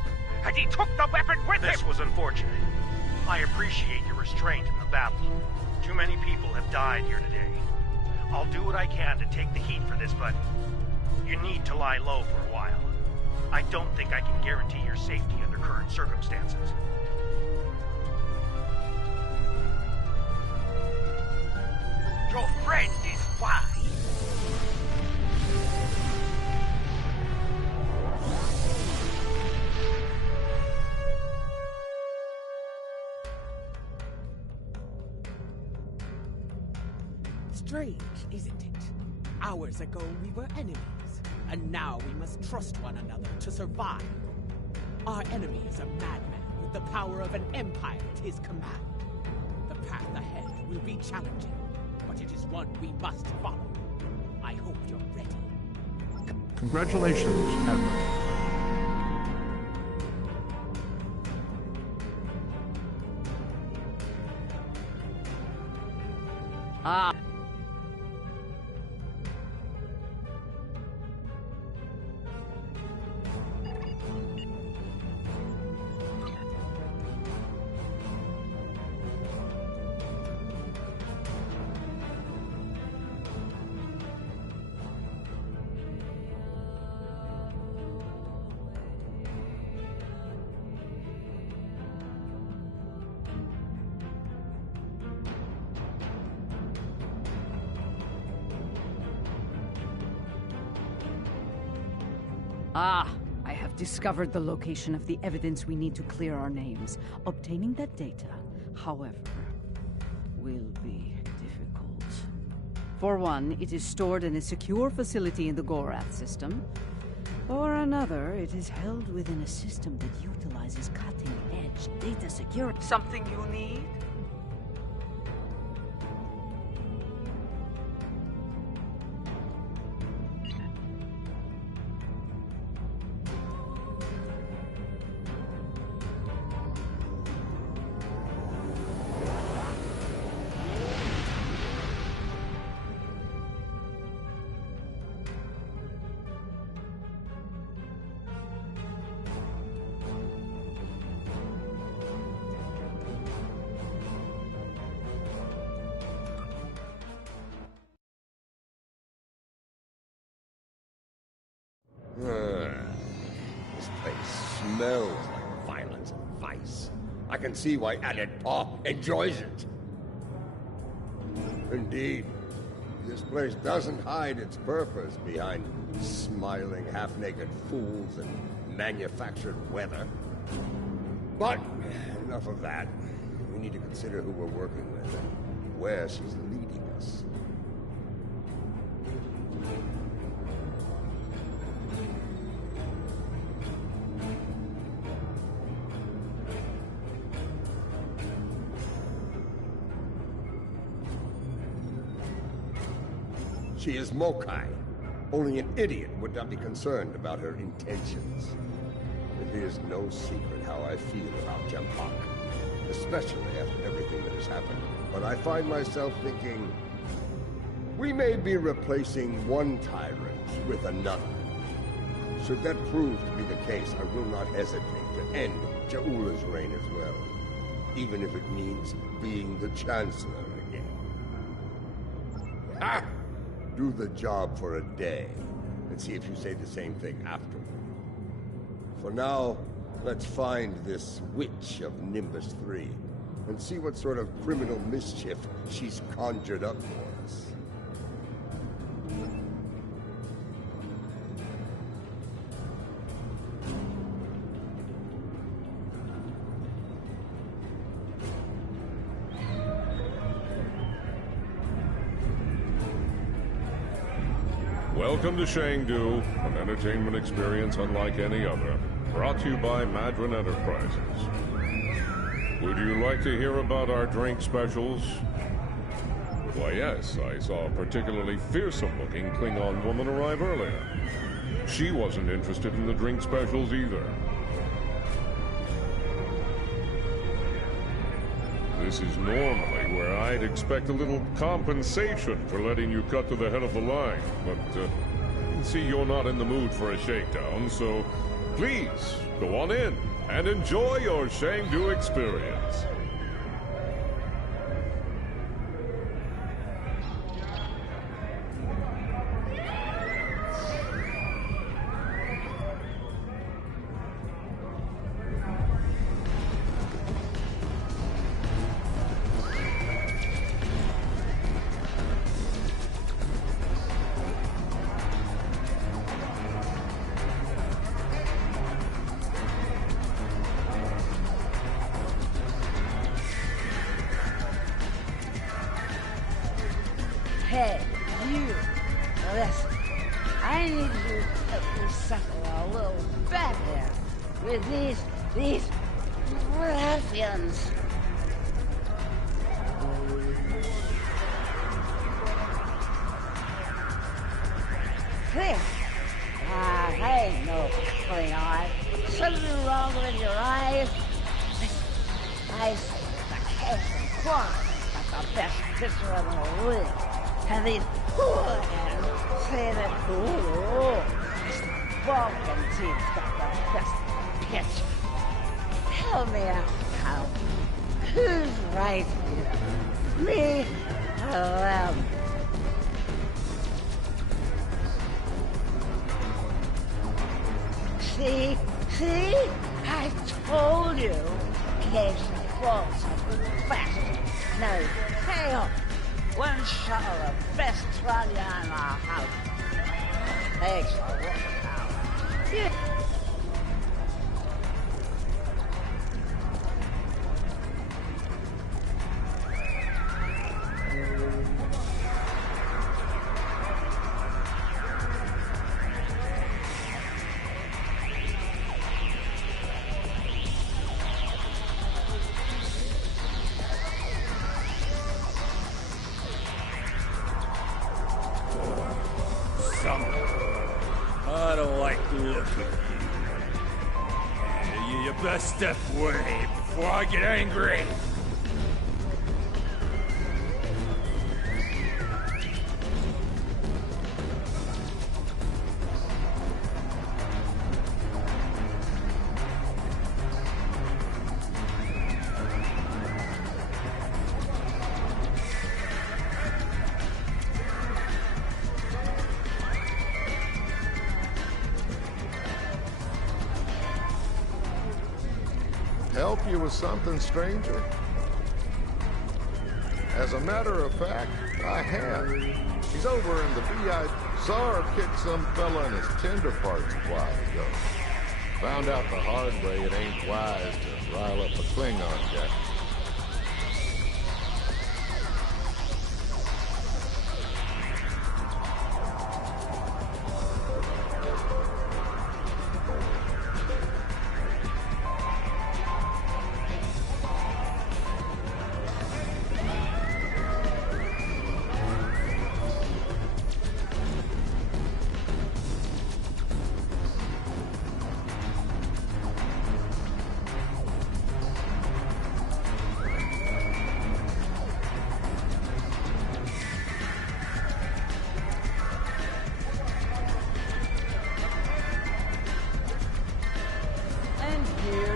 and he took the weapon with him! This was unfortunate. I appreciate your restraint in the battle. Too many people have died here today. I'll do what I can to take the heat for this, but you need to lie low for a while. I don't think I can guarantee your safety under current circumstances. Your friend is wise. Strange, isn't it? Hours ago we were enemies, and now we must trust one another to survive. Our enemy is a madman with the power of an empire at his command. The path ahead will be challenging, but it is one we must follow. I hope you're ready. Congratulations, Admiral. Ah. I have discovered the location of the evidence we need to clear our names. Obtaining that data, however, will be difficult. For one, it is stored in a secure facility in the Gorath system. For another, it is held within a system that utilizes cutting-edge data security. Something you need? This place smells like violence and vice. I can see why Added Paw enjoys it. Indeed. This place doesn't hide its purpose behind smiling, half-naked fools and manufactured weather. But enough of that. We need to consider who we're working with and where she's leading us. She is Mokai. Only an idiot would not be concerned about her intentions. It is no secret how I feel about Jempak, especially after everything that has happened. But I find myself thinking, we may be replacing one tyrant with another. Should that prove to be the case, I will not hesitate to end Ja'ula's reign as well, even if it means being the Chancellor again. Ha! Do the job for a day, and see if you say the same thing afterward. For now, let's find this witch of Nimbus 3, and see what sort of criminal mischief she's conjured up for us. Welcome to Shangdu, an entertainment experience unlike any other. Brought to you by Madron Enterprises. Would you like to hear about our drink specials? Why, yes, I saw a particularly fearsome-looking Klingon woman arrive earlier. She wasn't interested in the drink specials either. This is normally where I'd expect a little compensation for letting you cut to the head of the line, but I can see you're not in the mood for a shakedown, so please, go on in and enjoy your Shangdu experience. Hey, you, listen. I need you to help me settle a little bet here with these ruffians. Clear. Ain't no Klingon. Something wrong with your eyes. I see the case and claw like the best picture of the league. And these hooligans say that, ooh, this Vulcan team's got the best pitch. Help me out now. Who's right here? Me or them? See? I told you. Case and claw something fast. Now, hang on. One shot of the best Tranya in our house. Thanks for looking out. Yeah. I don't like the look of you. You best step away before I get angry. Help you with something, stranger? As a matter of fact, I have. He's over in the VI. Tsar kicked some fella in his tender parts a while ago. Found out the hard way it ain't wise to rile up a Klingon jet.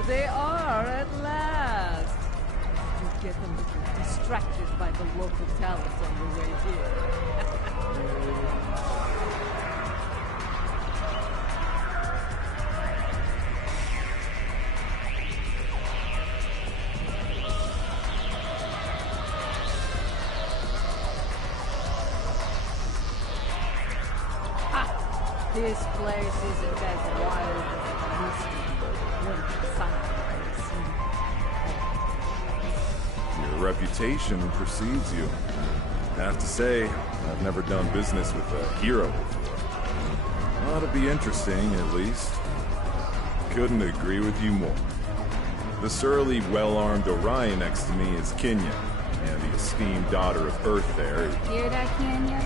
They are at last. You get them a bit distracted by the local talent on the way here. This place isn't as wild as it used to be when the sun was Your reputation precedes you. I have to say, I've never done business with a hero before. Ought to be interesting, at least. Couldn't agree with you more. The surly, well-armed Orion next to me is Kenya, and the esteemed daughter of Earth there. Hear that, Kenya?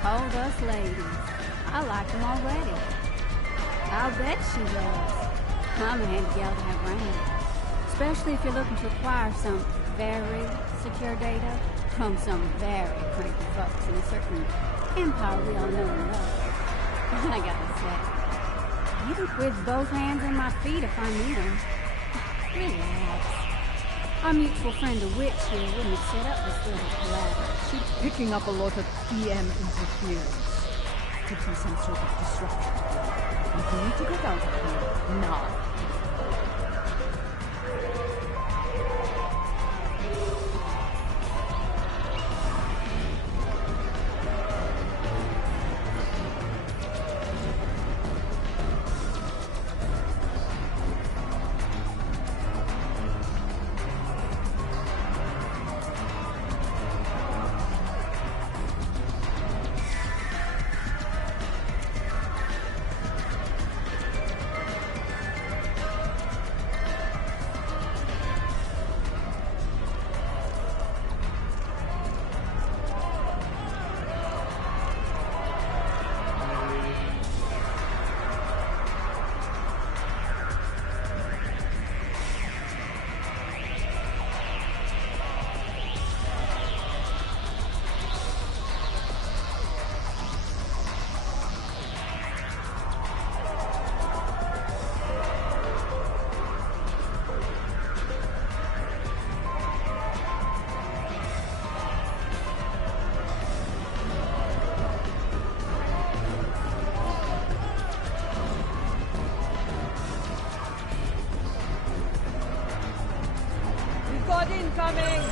Hold us ladies. I like them already. I'll bet she does. I'm a handy gal to have around. Especially if you're looking to acquire some very secure data from some very cranky folks in a certain empire we all know and love. I gotta say, you can with both hands and my feet if I need them. Relax. Our mutual friend, the witch here, wouldn't have set up this little collateral. She's picking up a lot of EM interference. Could be some sort of disruption. We need to get out of here now. Incoming!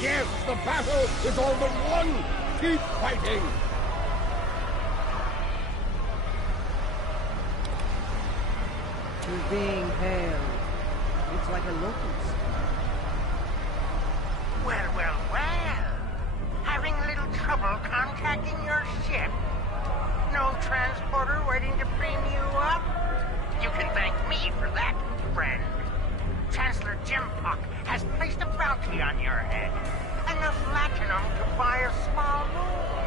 Yes, the battle is all but won! Keep fighting! She's being held. It's like a locust. Well, well, well. Having a little trouble contacting your ship. No transporter waiting to beam you up? You can thank me for that, friend. Chancellor Jim Puck has placed a bounty on your head. Enough latinum to buy a small moon.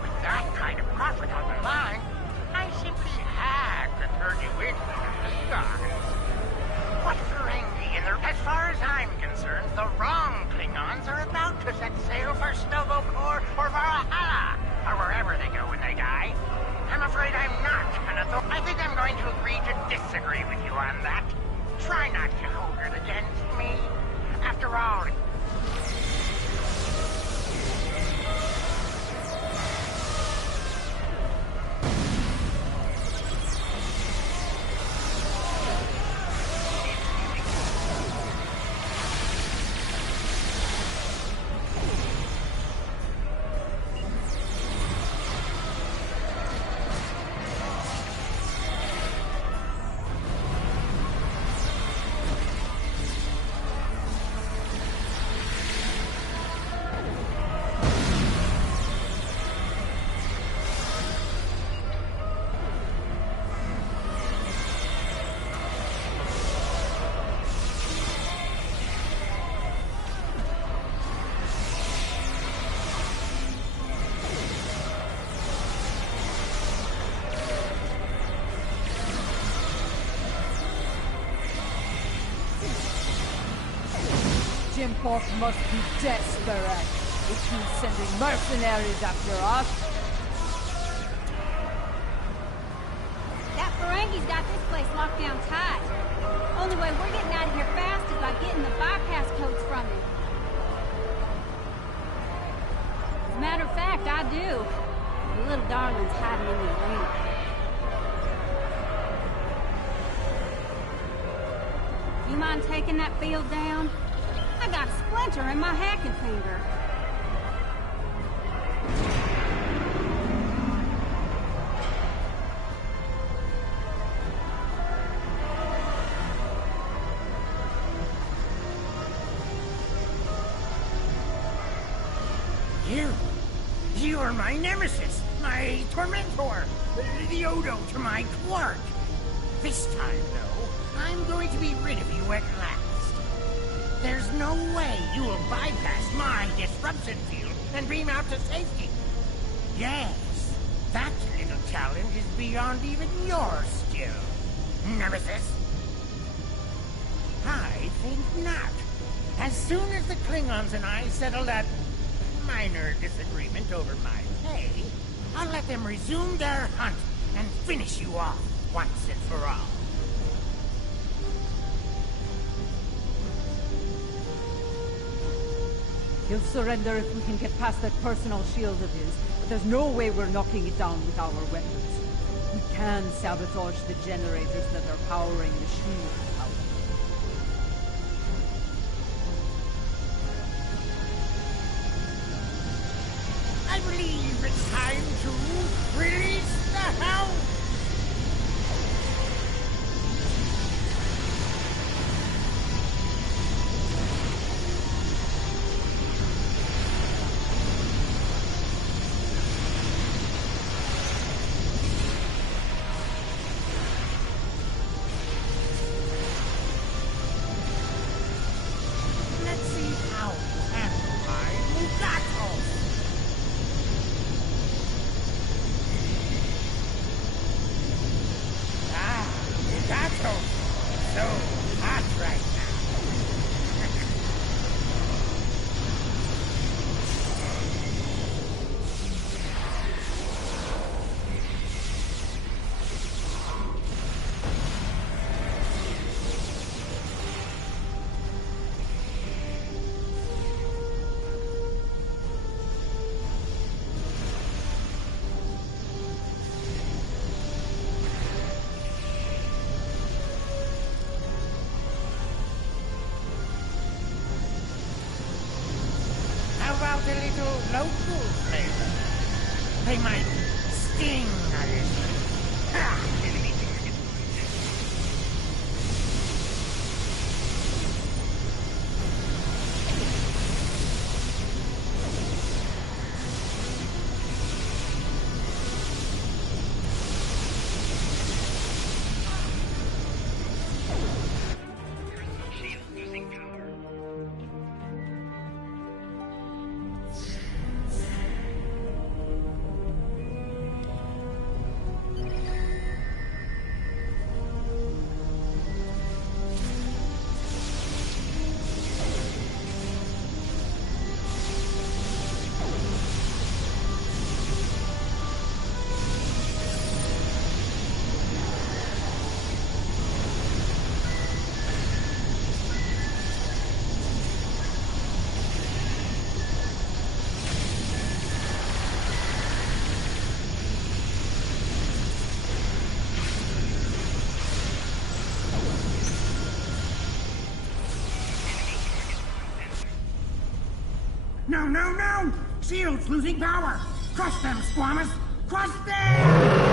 With that kind of profit on the line, I simply had to turn you into the stars. What Ferengi in the... As far as I'm concerned, the wrong Klingons are about to set sail for Stovokor or Valhalla, or wherever they go when they die. I'm afraid I'm not gonna... I think I'm going to agree to disagree with you on that. Try not to hold it against me. After all... Import must be desperate if he's sending mercenaries after us. That Ferengi's got this place locked down tight. Only way we're getting out of here fast is by getting the bypass codes from him. As a matter of fact, I do. The little darling's hiding in the arena. You mind taking that field down? I got a splinter in my hacking finger. You are my nemesis, my tormentor, the Odo to my Quark. This time, though, I'm going to be rid of you at last. There's no way you will bypass my disruption field and beam out to safety. Yes, that little challenge is beyond even your skill, nemesis. I think not. As soon as the Klingons and I settle that minor disagreement over my pay, I'll let them resume their hunt and finish you off once and for all. He'll surrender if we can get past that personal shield of his, but there's no way we're knocking it down with our weapons. We can sabotage the generators that are powering the shield. I believe it's time to release the hound! Let's see how you handle my Mugato! Mugato! So hot right now. How about a little local flavor? They might sting a little. Ha! No, no, no! Shield's losing power! Crush them, Squamous! Crush them!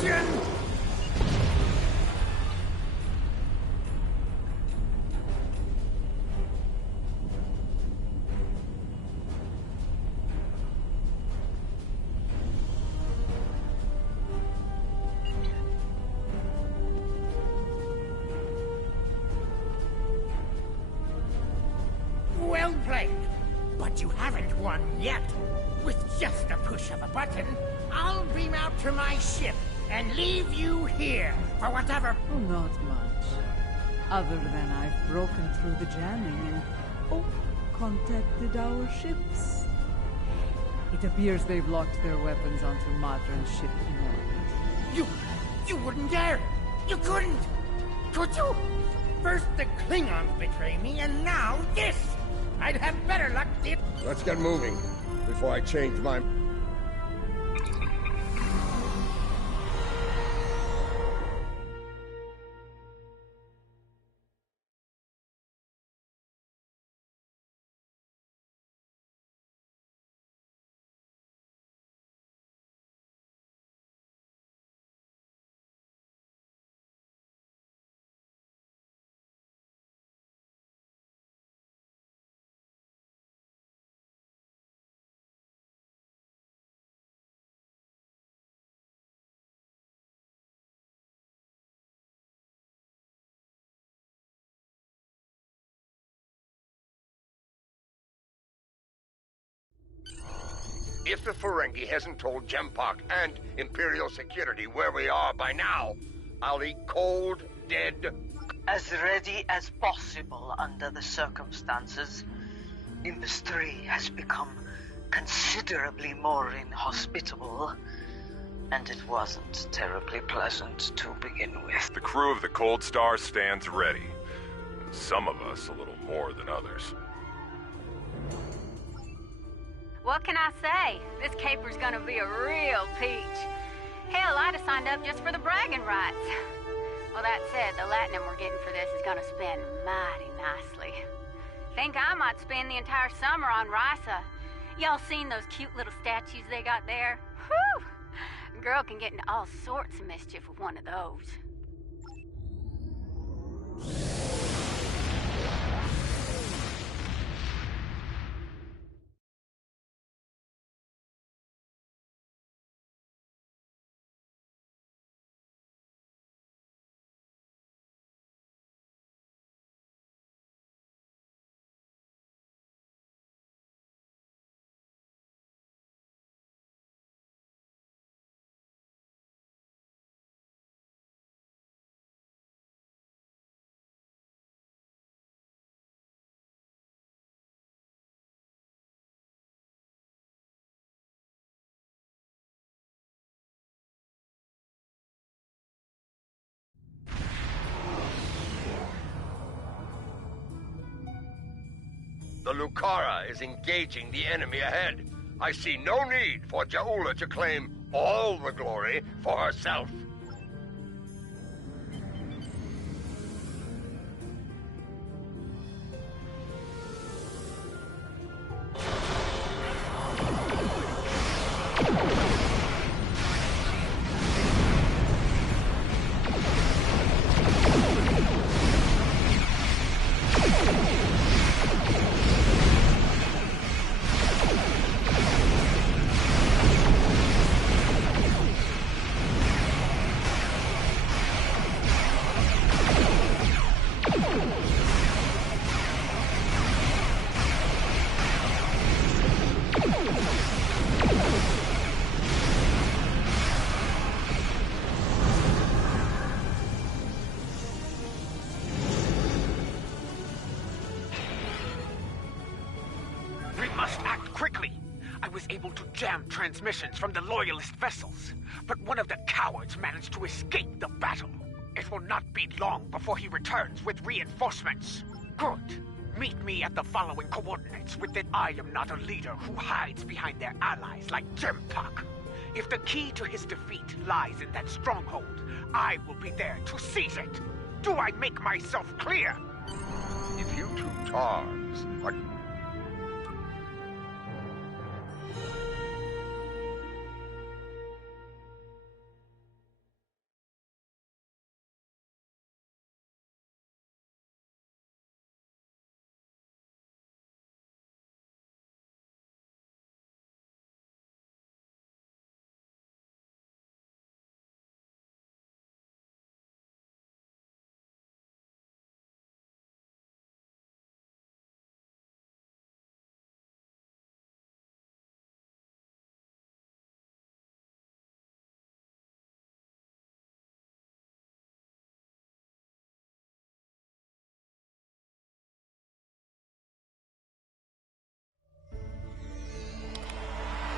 Attention! Well played. But you haven't won yet. With just a push of a button, I'll beam out to my ship and leave you here for whatever... Oh, not much. Other than I've broken through the jamming and, contacted our ships. It appears they've locked their weapons onto Madra's ship in orbit. You wouldn't dare! You couldn't! Could you? First the Klingons betray me, and now this! I'd have better luck if... Let's get moving before I change my... If the Ferengi hasn't told Jempak and Imperial Security where we are by now, I'll eat cold, dead... As ready as possible under the circumstances. Industry has become considerably more inhospitable, and it wasn't terribly pleasant to begin with. The crew of the Cold Star stands ready. Some of us a little more than others. What can I say? This caper's gonna be a real peach. Hell, I'd have signed up just for the bragging rights. Well, that said, the latinum we're getting for this is gonna spend mighty nicely. Think I might spend the entire summer on Risa. Y'all seen those cute little statues they got there? Whew! A girl can get into all sorts of mischief with one of those. The Lucara is engaging the enemy ahead. I see no need for Jaula to claim all the glory for herself. Transmissions from the Loyalist vessels, but one of the cowards managed to escape the battle. It will not be long before he returns with reinforcements. Good. Meet me at the following coordinates with that I am not a leader who hides behind their allies like Jempak. If the key to his defeat lies in that stronghold, I will be there to seize it. Do I make myself clear? If you two Tars are...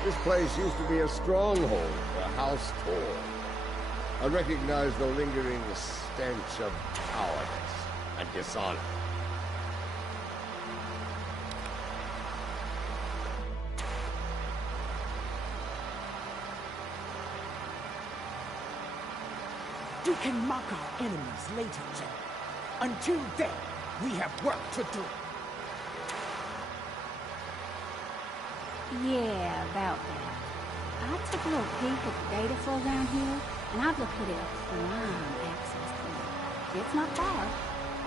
This place used to be a stronghold for House Tor. I recognize the lingering stench of cowardice and dishonor. You can mock our enemies later, General. Until then, we have work to do. Yeah, about that. I took a little peek at the data flow down here, and I've located a prime access point. It's not far.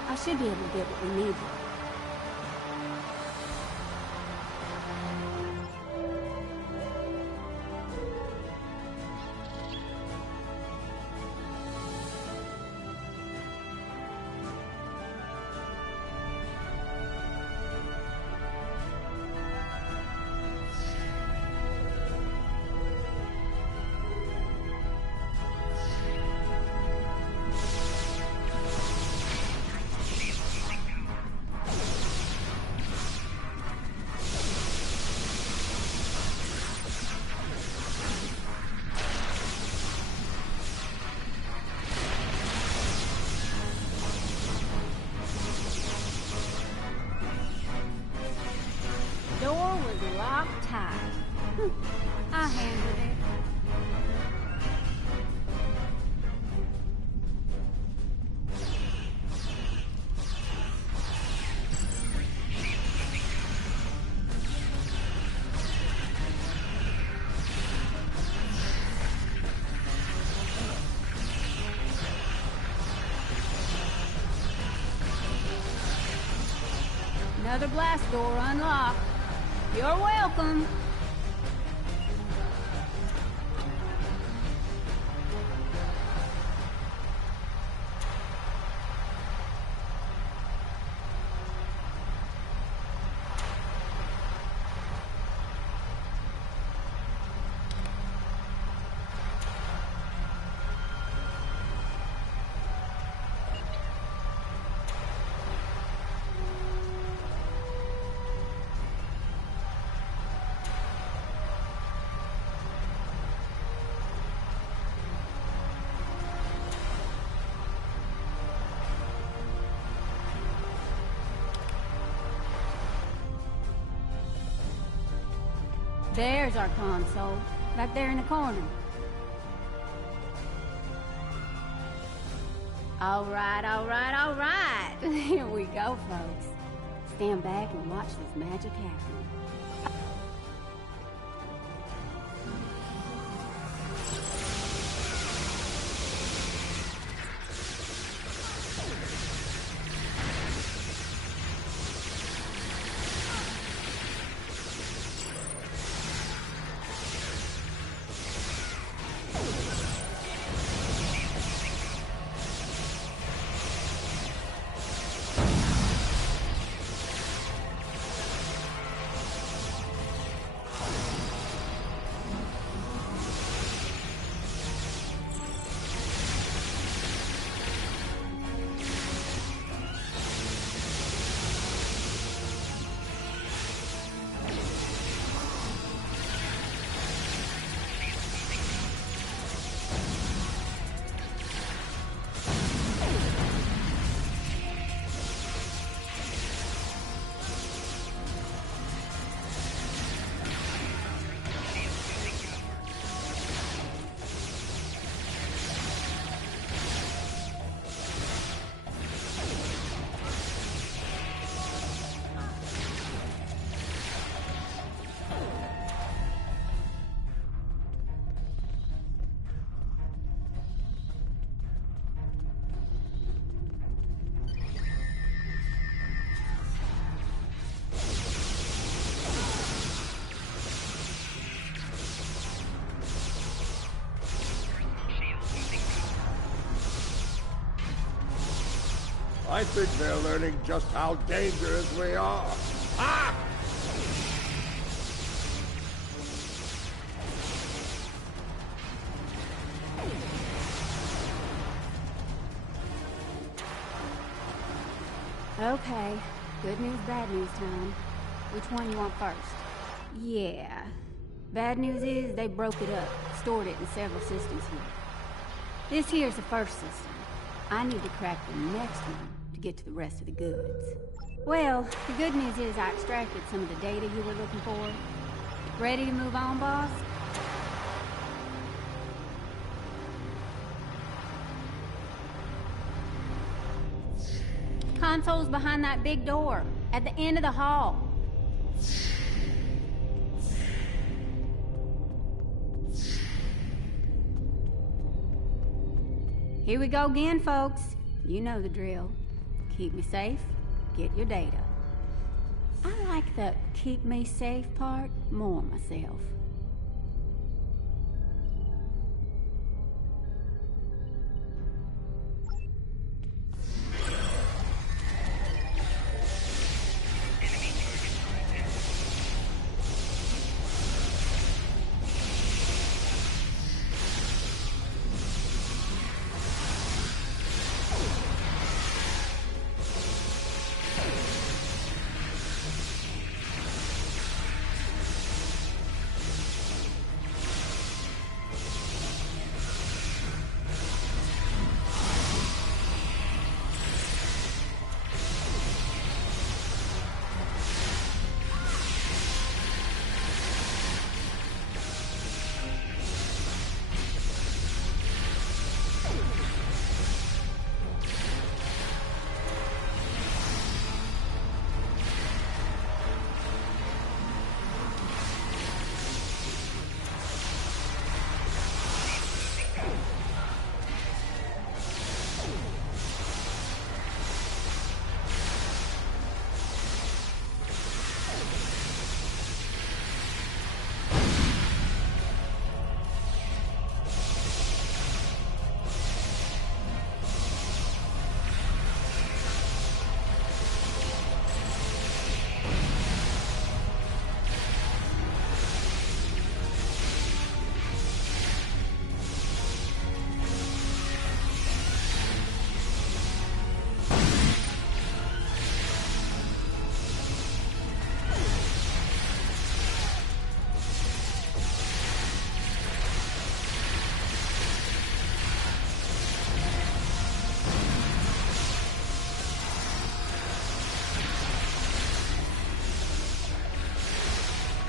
I should be able to get what we need there. I handled it. Another blast door unlocked. You're welcome. There's our console, back there in the corner. All right, all right, all right. Here we go, folks. Stand back and watch this magic happen. I think they're learning just how dangerous we are. Ah! Okay, good news, bad news time. Which one you want first? Yeah, Bad news is they broke it up, stored it in several systems here. This here's the first system. I need to crack the next one to get to the rest of the goods. Well, the good news is I extracted some of the data you were looking for. Ready to move on, boss? Console's behind that big door, at the end of the hall. Here we go again, folks. You know the drill. Keep me safe, get your data. I like the keep me safe part more myself.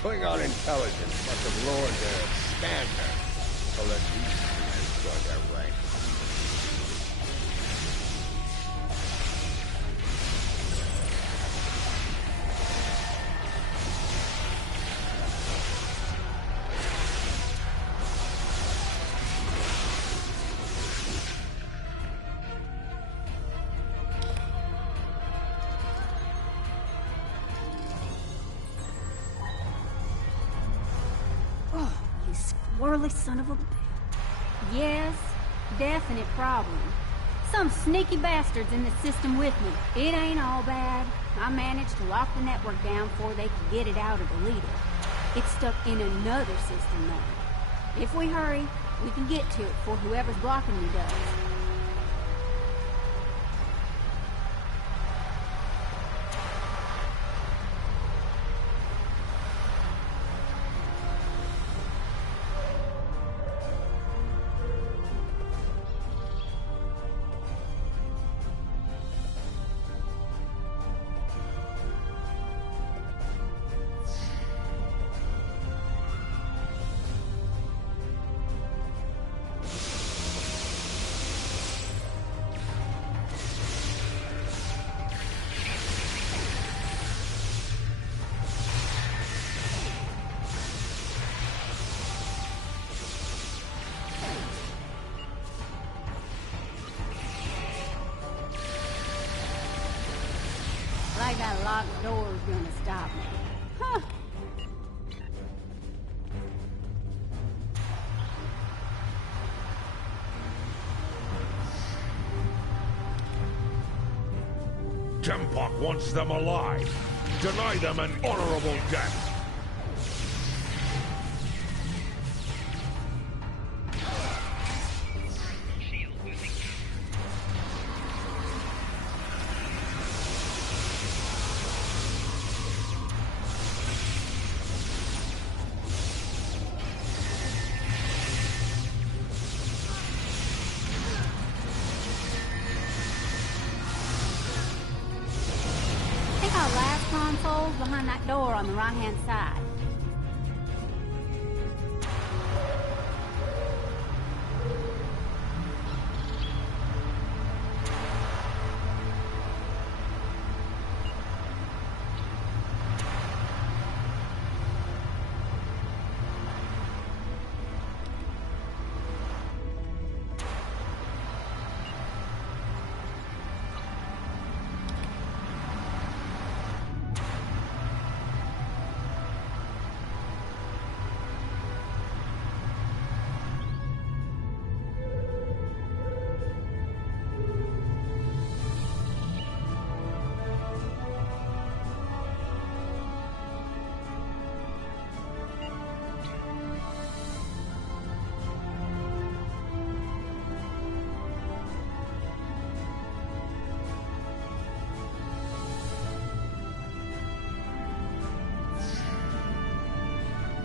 Klingon intelligence must have lowered their standard to let these creatures join their ranks. Squirrely son of a... Yes, definite problem. Some sneaky bastards in the system with me. It ain't all bad. I managed to lock the network down before they could get it out or delete it. It's stuck in another system now. If we hurry, we can get to it before whoever's blocking me does. Like that locked door's gonna stop me. Huh. Tempak wants them alive. Deny them an honorable death. holes behind that door on the right-hand side.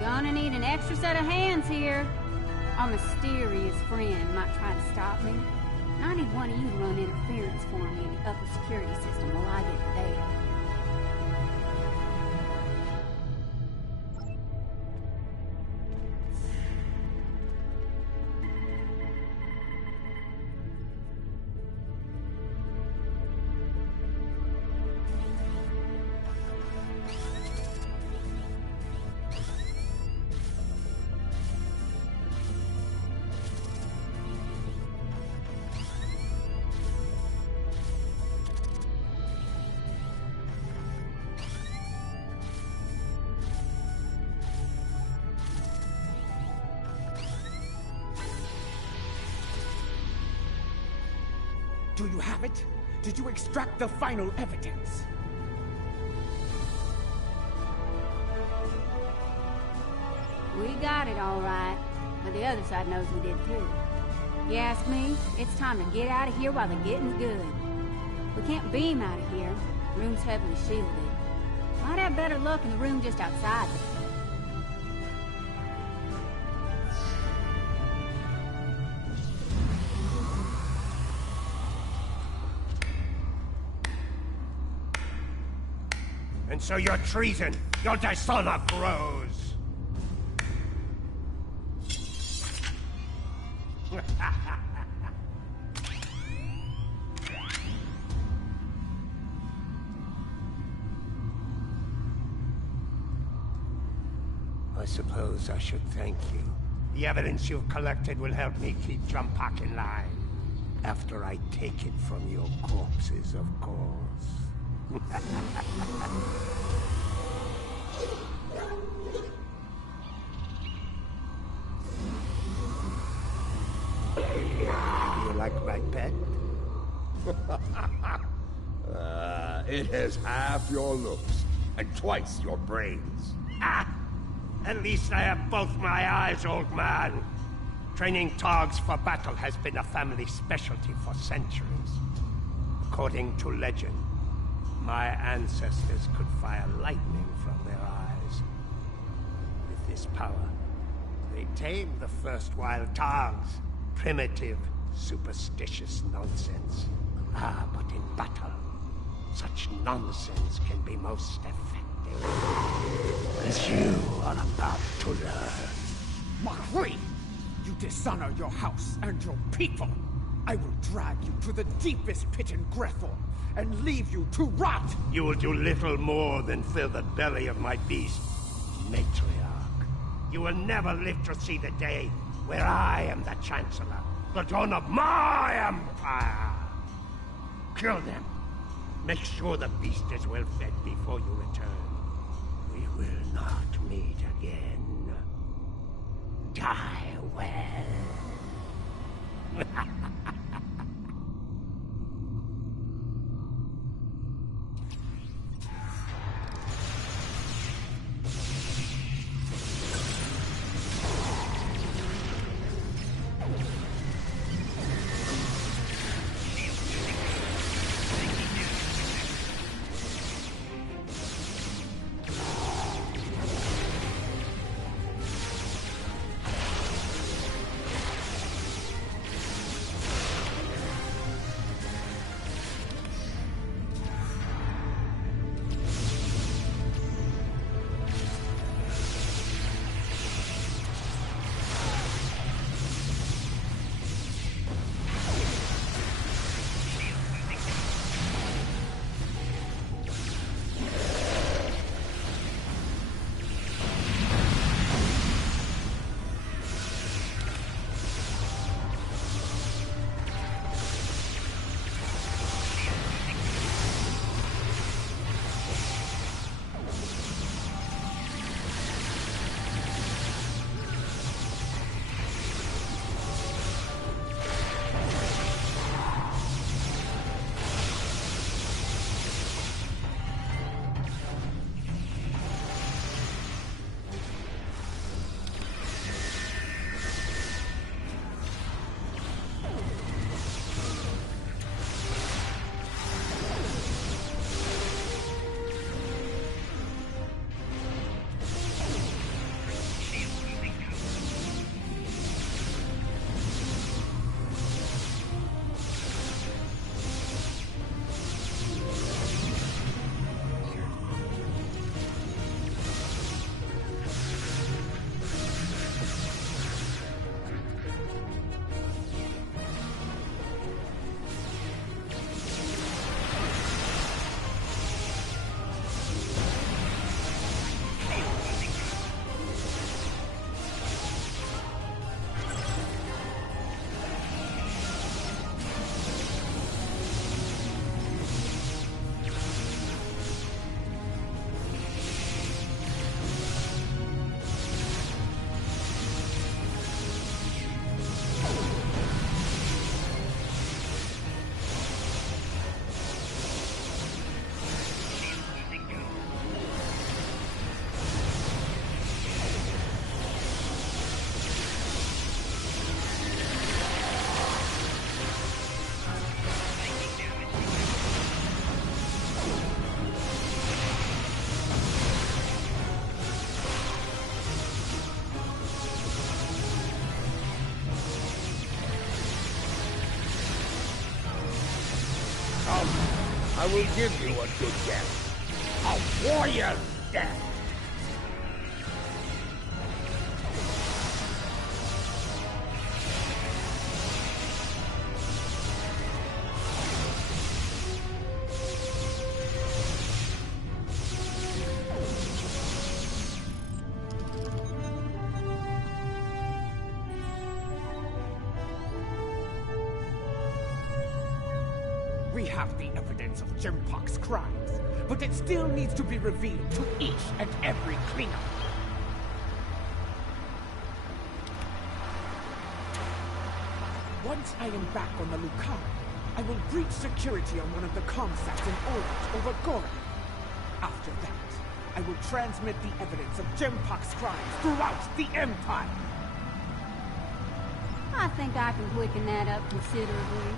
Gonna need an extra set of hands here. Our mysterious friend might try to stop me. And I need one of you to run interference for me in the upper security system while I get there. Do you have it? Did you extract the final evidence? We got it all right, but the other side knows we did too. You ask me, it's time to get out of here while the getting's good. We can't beam out of here. The room's heavily shielded. Might have better luck in the room just outside. And so your treason, your dishonor grows. I suppose I should thank you. The evidence you've collected will help me keep Jumpak in line. After I take it from your corpses, of course. You like my pet? It has half your looks and twice your brains. Ah! At least I have both my eyes, old man. Training Targs for battle has been a family specialty for centuries. According to legend, my ancestors could fire lightning from their eyes. With this power, they tamed the first wild Targs. Primitive, superstitious nonsense. Ah, but in battle, such nonsense can be most effective. As you are about to learn. Mahri! You dishonor your house and your people! I will drag you to the deepest pit in Grethor and leave you to rot! You will do little more than fill the belly of my beast, Matriarch. You will never live to see the day where I am the Chancellor, the dawn of my empire! Kill them. Make sure the beast is well fed before you return. We will not meet again. Die well. will give you a good death. A warrior's death. We have the evidence of Jempok's crimes, but it still needs to be revealed to each and every Klingon. Once I am back on the Lucaria, I will breach security on one of the comsats in orbit over Goron. After that, I will transmit the evidence of Jempok's crimes throughout the Empire. I think I can quicken that up considerably.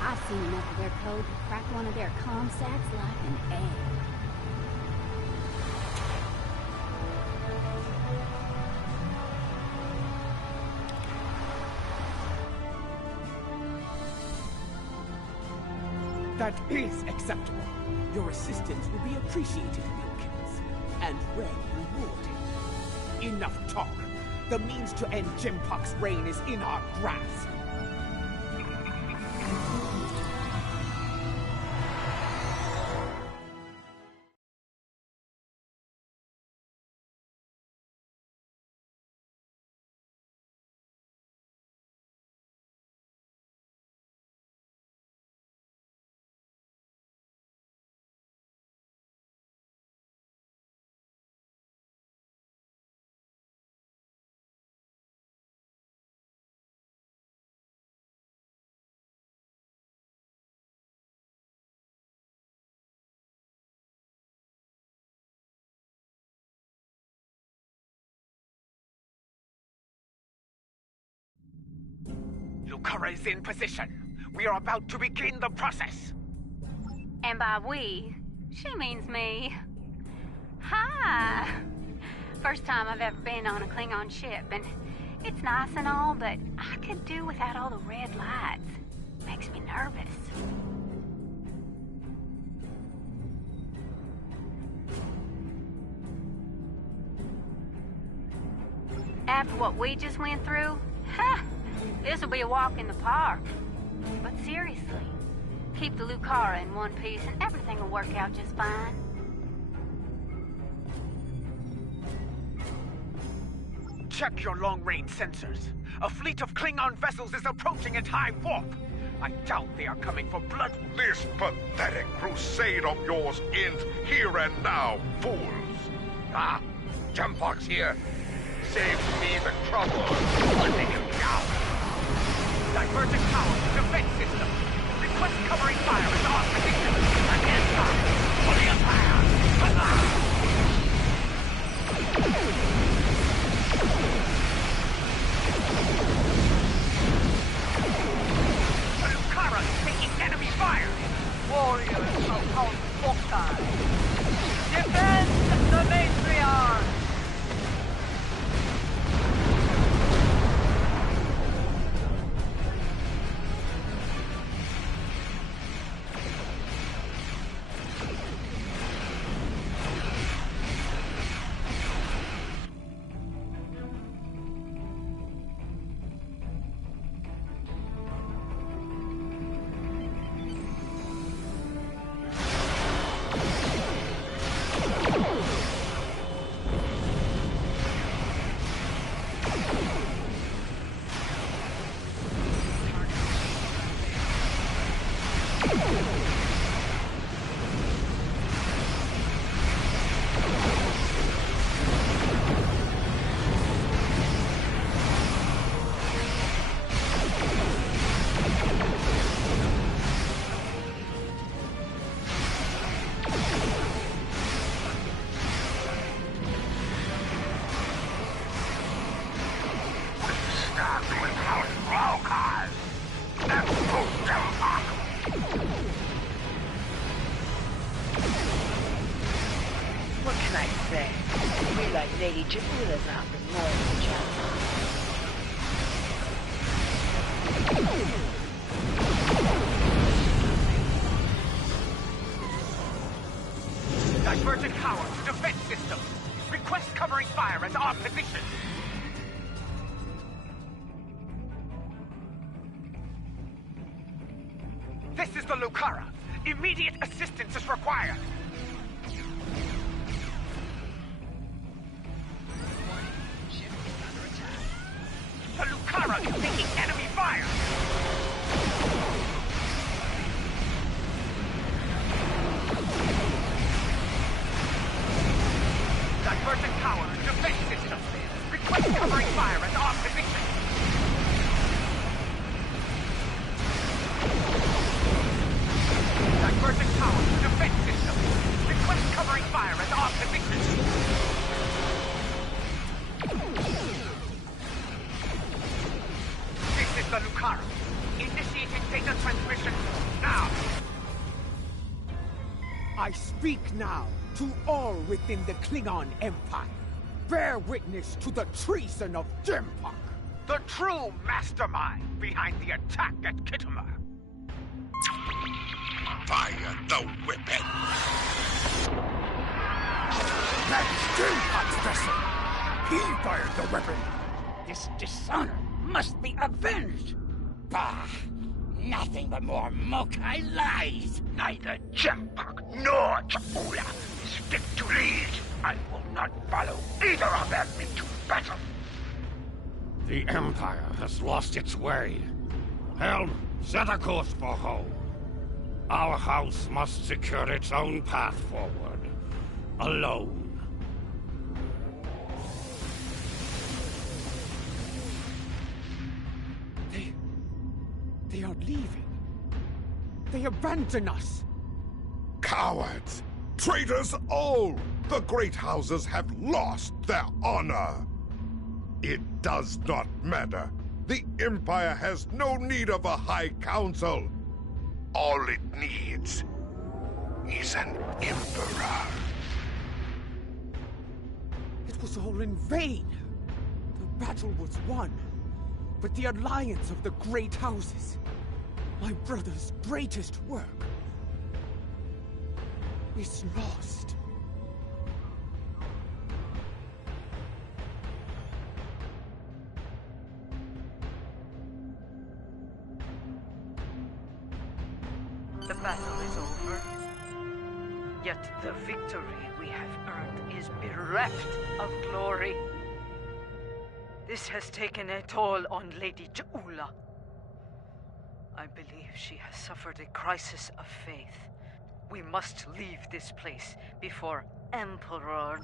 I've seen enough of their code to crack one of their comsats like an egg. That is acceptable. Your assistance will be appreciated, Wilkins, and well rewarded. Enough talk. The means to end Jempok's reign is in our grasp. Lucaria is in position. We are about to begin the process. And by we, she means me. Hi! First time I've ever been on a Klingon ship, and it's nice and all, but I could do without all the red lights. Makes me nervous. After what we just went through, this'll be a walk in the park. But seriously, keep the Lucaria in one piece and everything will work out just fine. Check your long-range sensors. A fleet of Klingon vessels is approaching at high warp. I doubt they are coming for blood. This pathetic crusade of yours ends here and now, fools. Ah, Jempok's here. Save me the trouble of hunting him down. Divergent power to defense system. Request covering fire in our position. Against us. For the Empire. The Lucaria is taking enemy fire. Warriors of House Mokai. Defend the Matriarch. What can I say? We like Lady Jamula's out with more than just. Divergent power to defense system. Request covering fire as our position. This is the Lucara. Immediate assistance is required. The Lucara is taking enemy fire! Divergent power and defense system. Request covering fire as our position. Divergent power and defense system. Request covering fire as our position. This is the Lucara. Initiating data transmission now. I speak now to all within the Klingon Empire. Bear witness to the treason of Jimpak, the true mastermind behind the attack at Khitomer. Fire the weapon! That is Jimpak's vessel! He fired the weapon! This dishonor must be avenged! Bah! Nothing but more Mokai lies! Neither Jimpak nor Chakula is fit to lead. I will not follow either of them into battle. The Empire has lost its way. Helm, set a course for home. Our house must secure its own path forward. Alone. They are leaving. They abandon us. Cowards! Traitors all! The great houses have lost their honor. It does not matter. The Empire has no need of a High Council. All it needs is an Emperor. It was all in vain. The battle was won. But the alliance of the great houses, my brother's greatest work, is lost. The battle is over. Yet the victory we have earned is bereft of glory. This has taken a toll on Lady Ja'ula. I believe she has suffered a crisis of faith. We must leave this place before Emperor...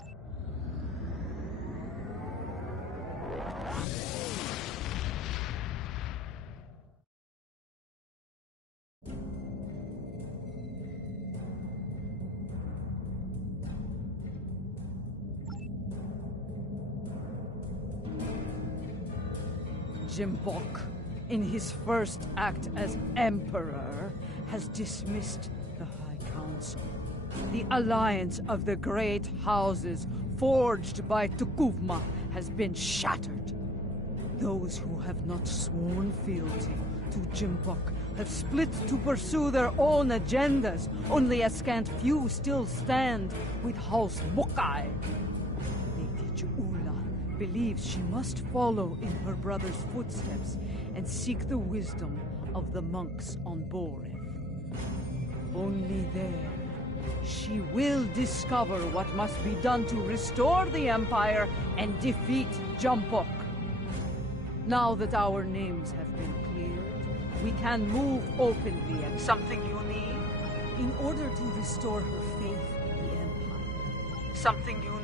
Jimpak, in his first act as Emperor, has dismissed the High Council. The alliance of the great houses forged by Tukuvma has been shattered. Those who have not sworn fealty to Jimpak have split to pursue their own agendas. Only a scant few still stand with House Mokai. Lady Ja'ula believes she must follow in her brother's footsteps and seek the wisdom of the monks on Boreth. Only there, she will discover what must be done to restore the Empire and defeat Jimpak. Now that our names have been cleared, we can move openly and... Something you need? In order to restore her faith in the Empire. Something you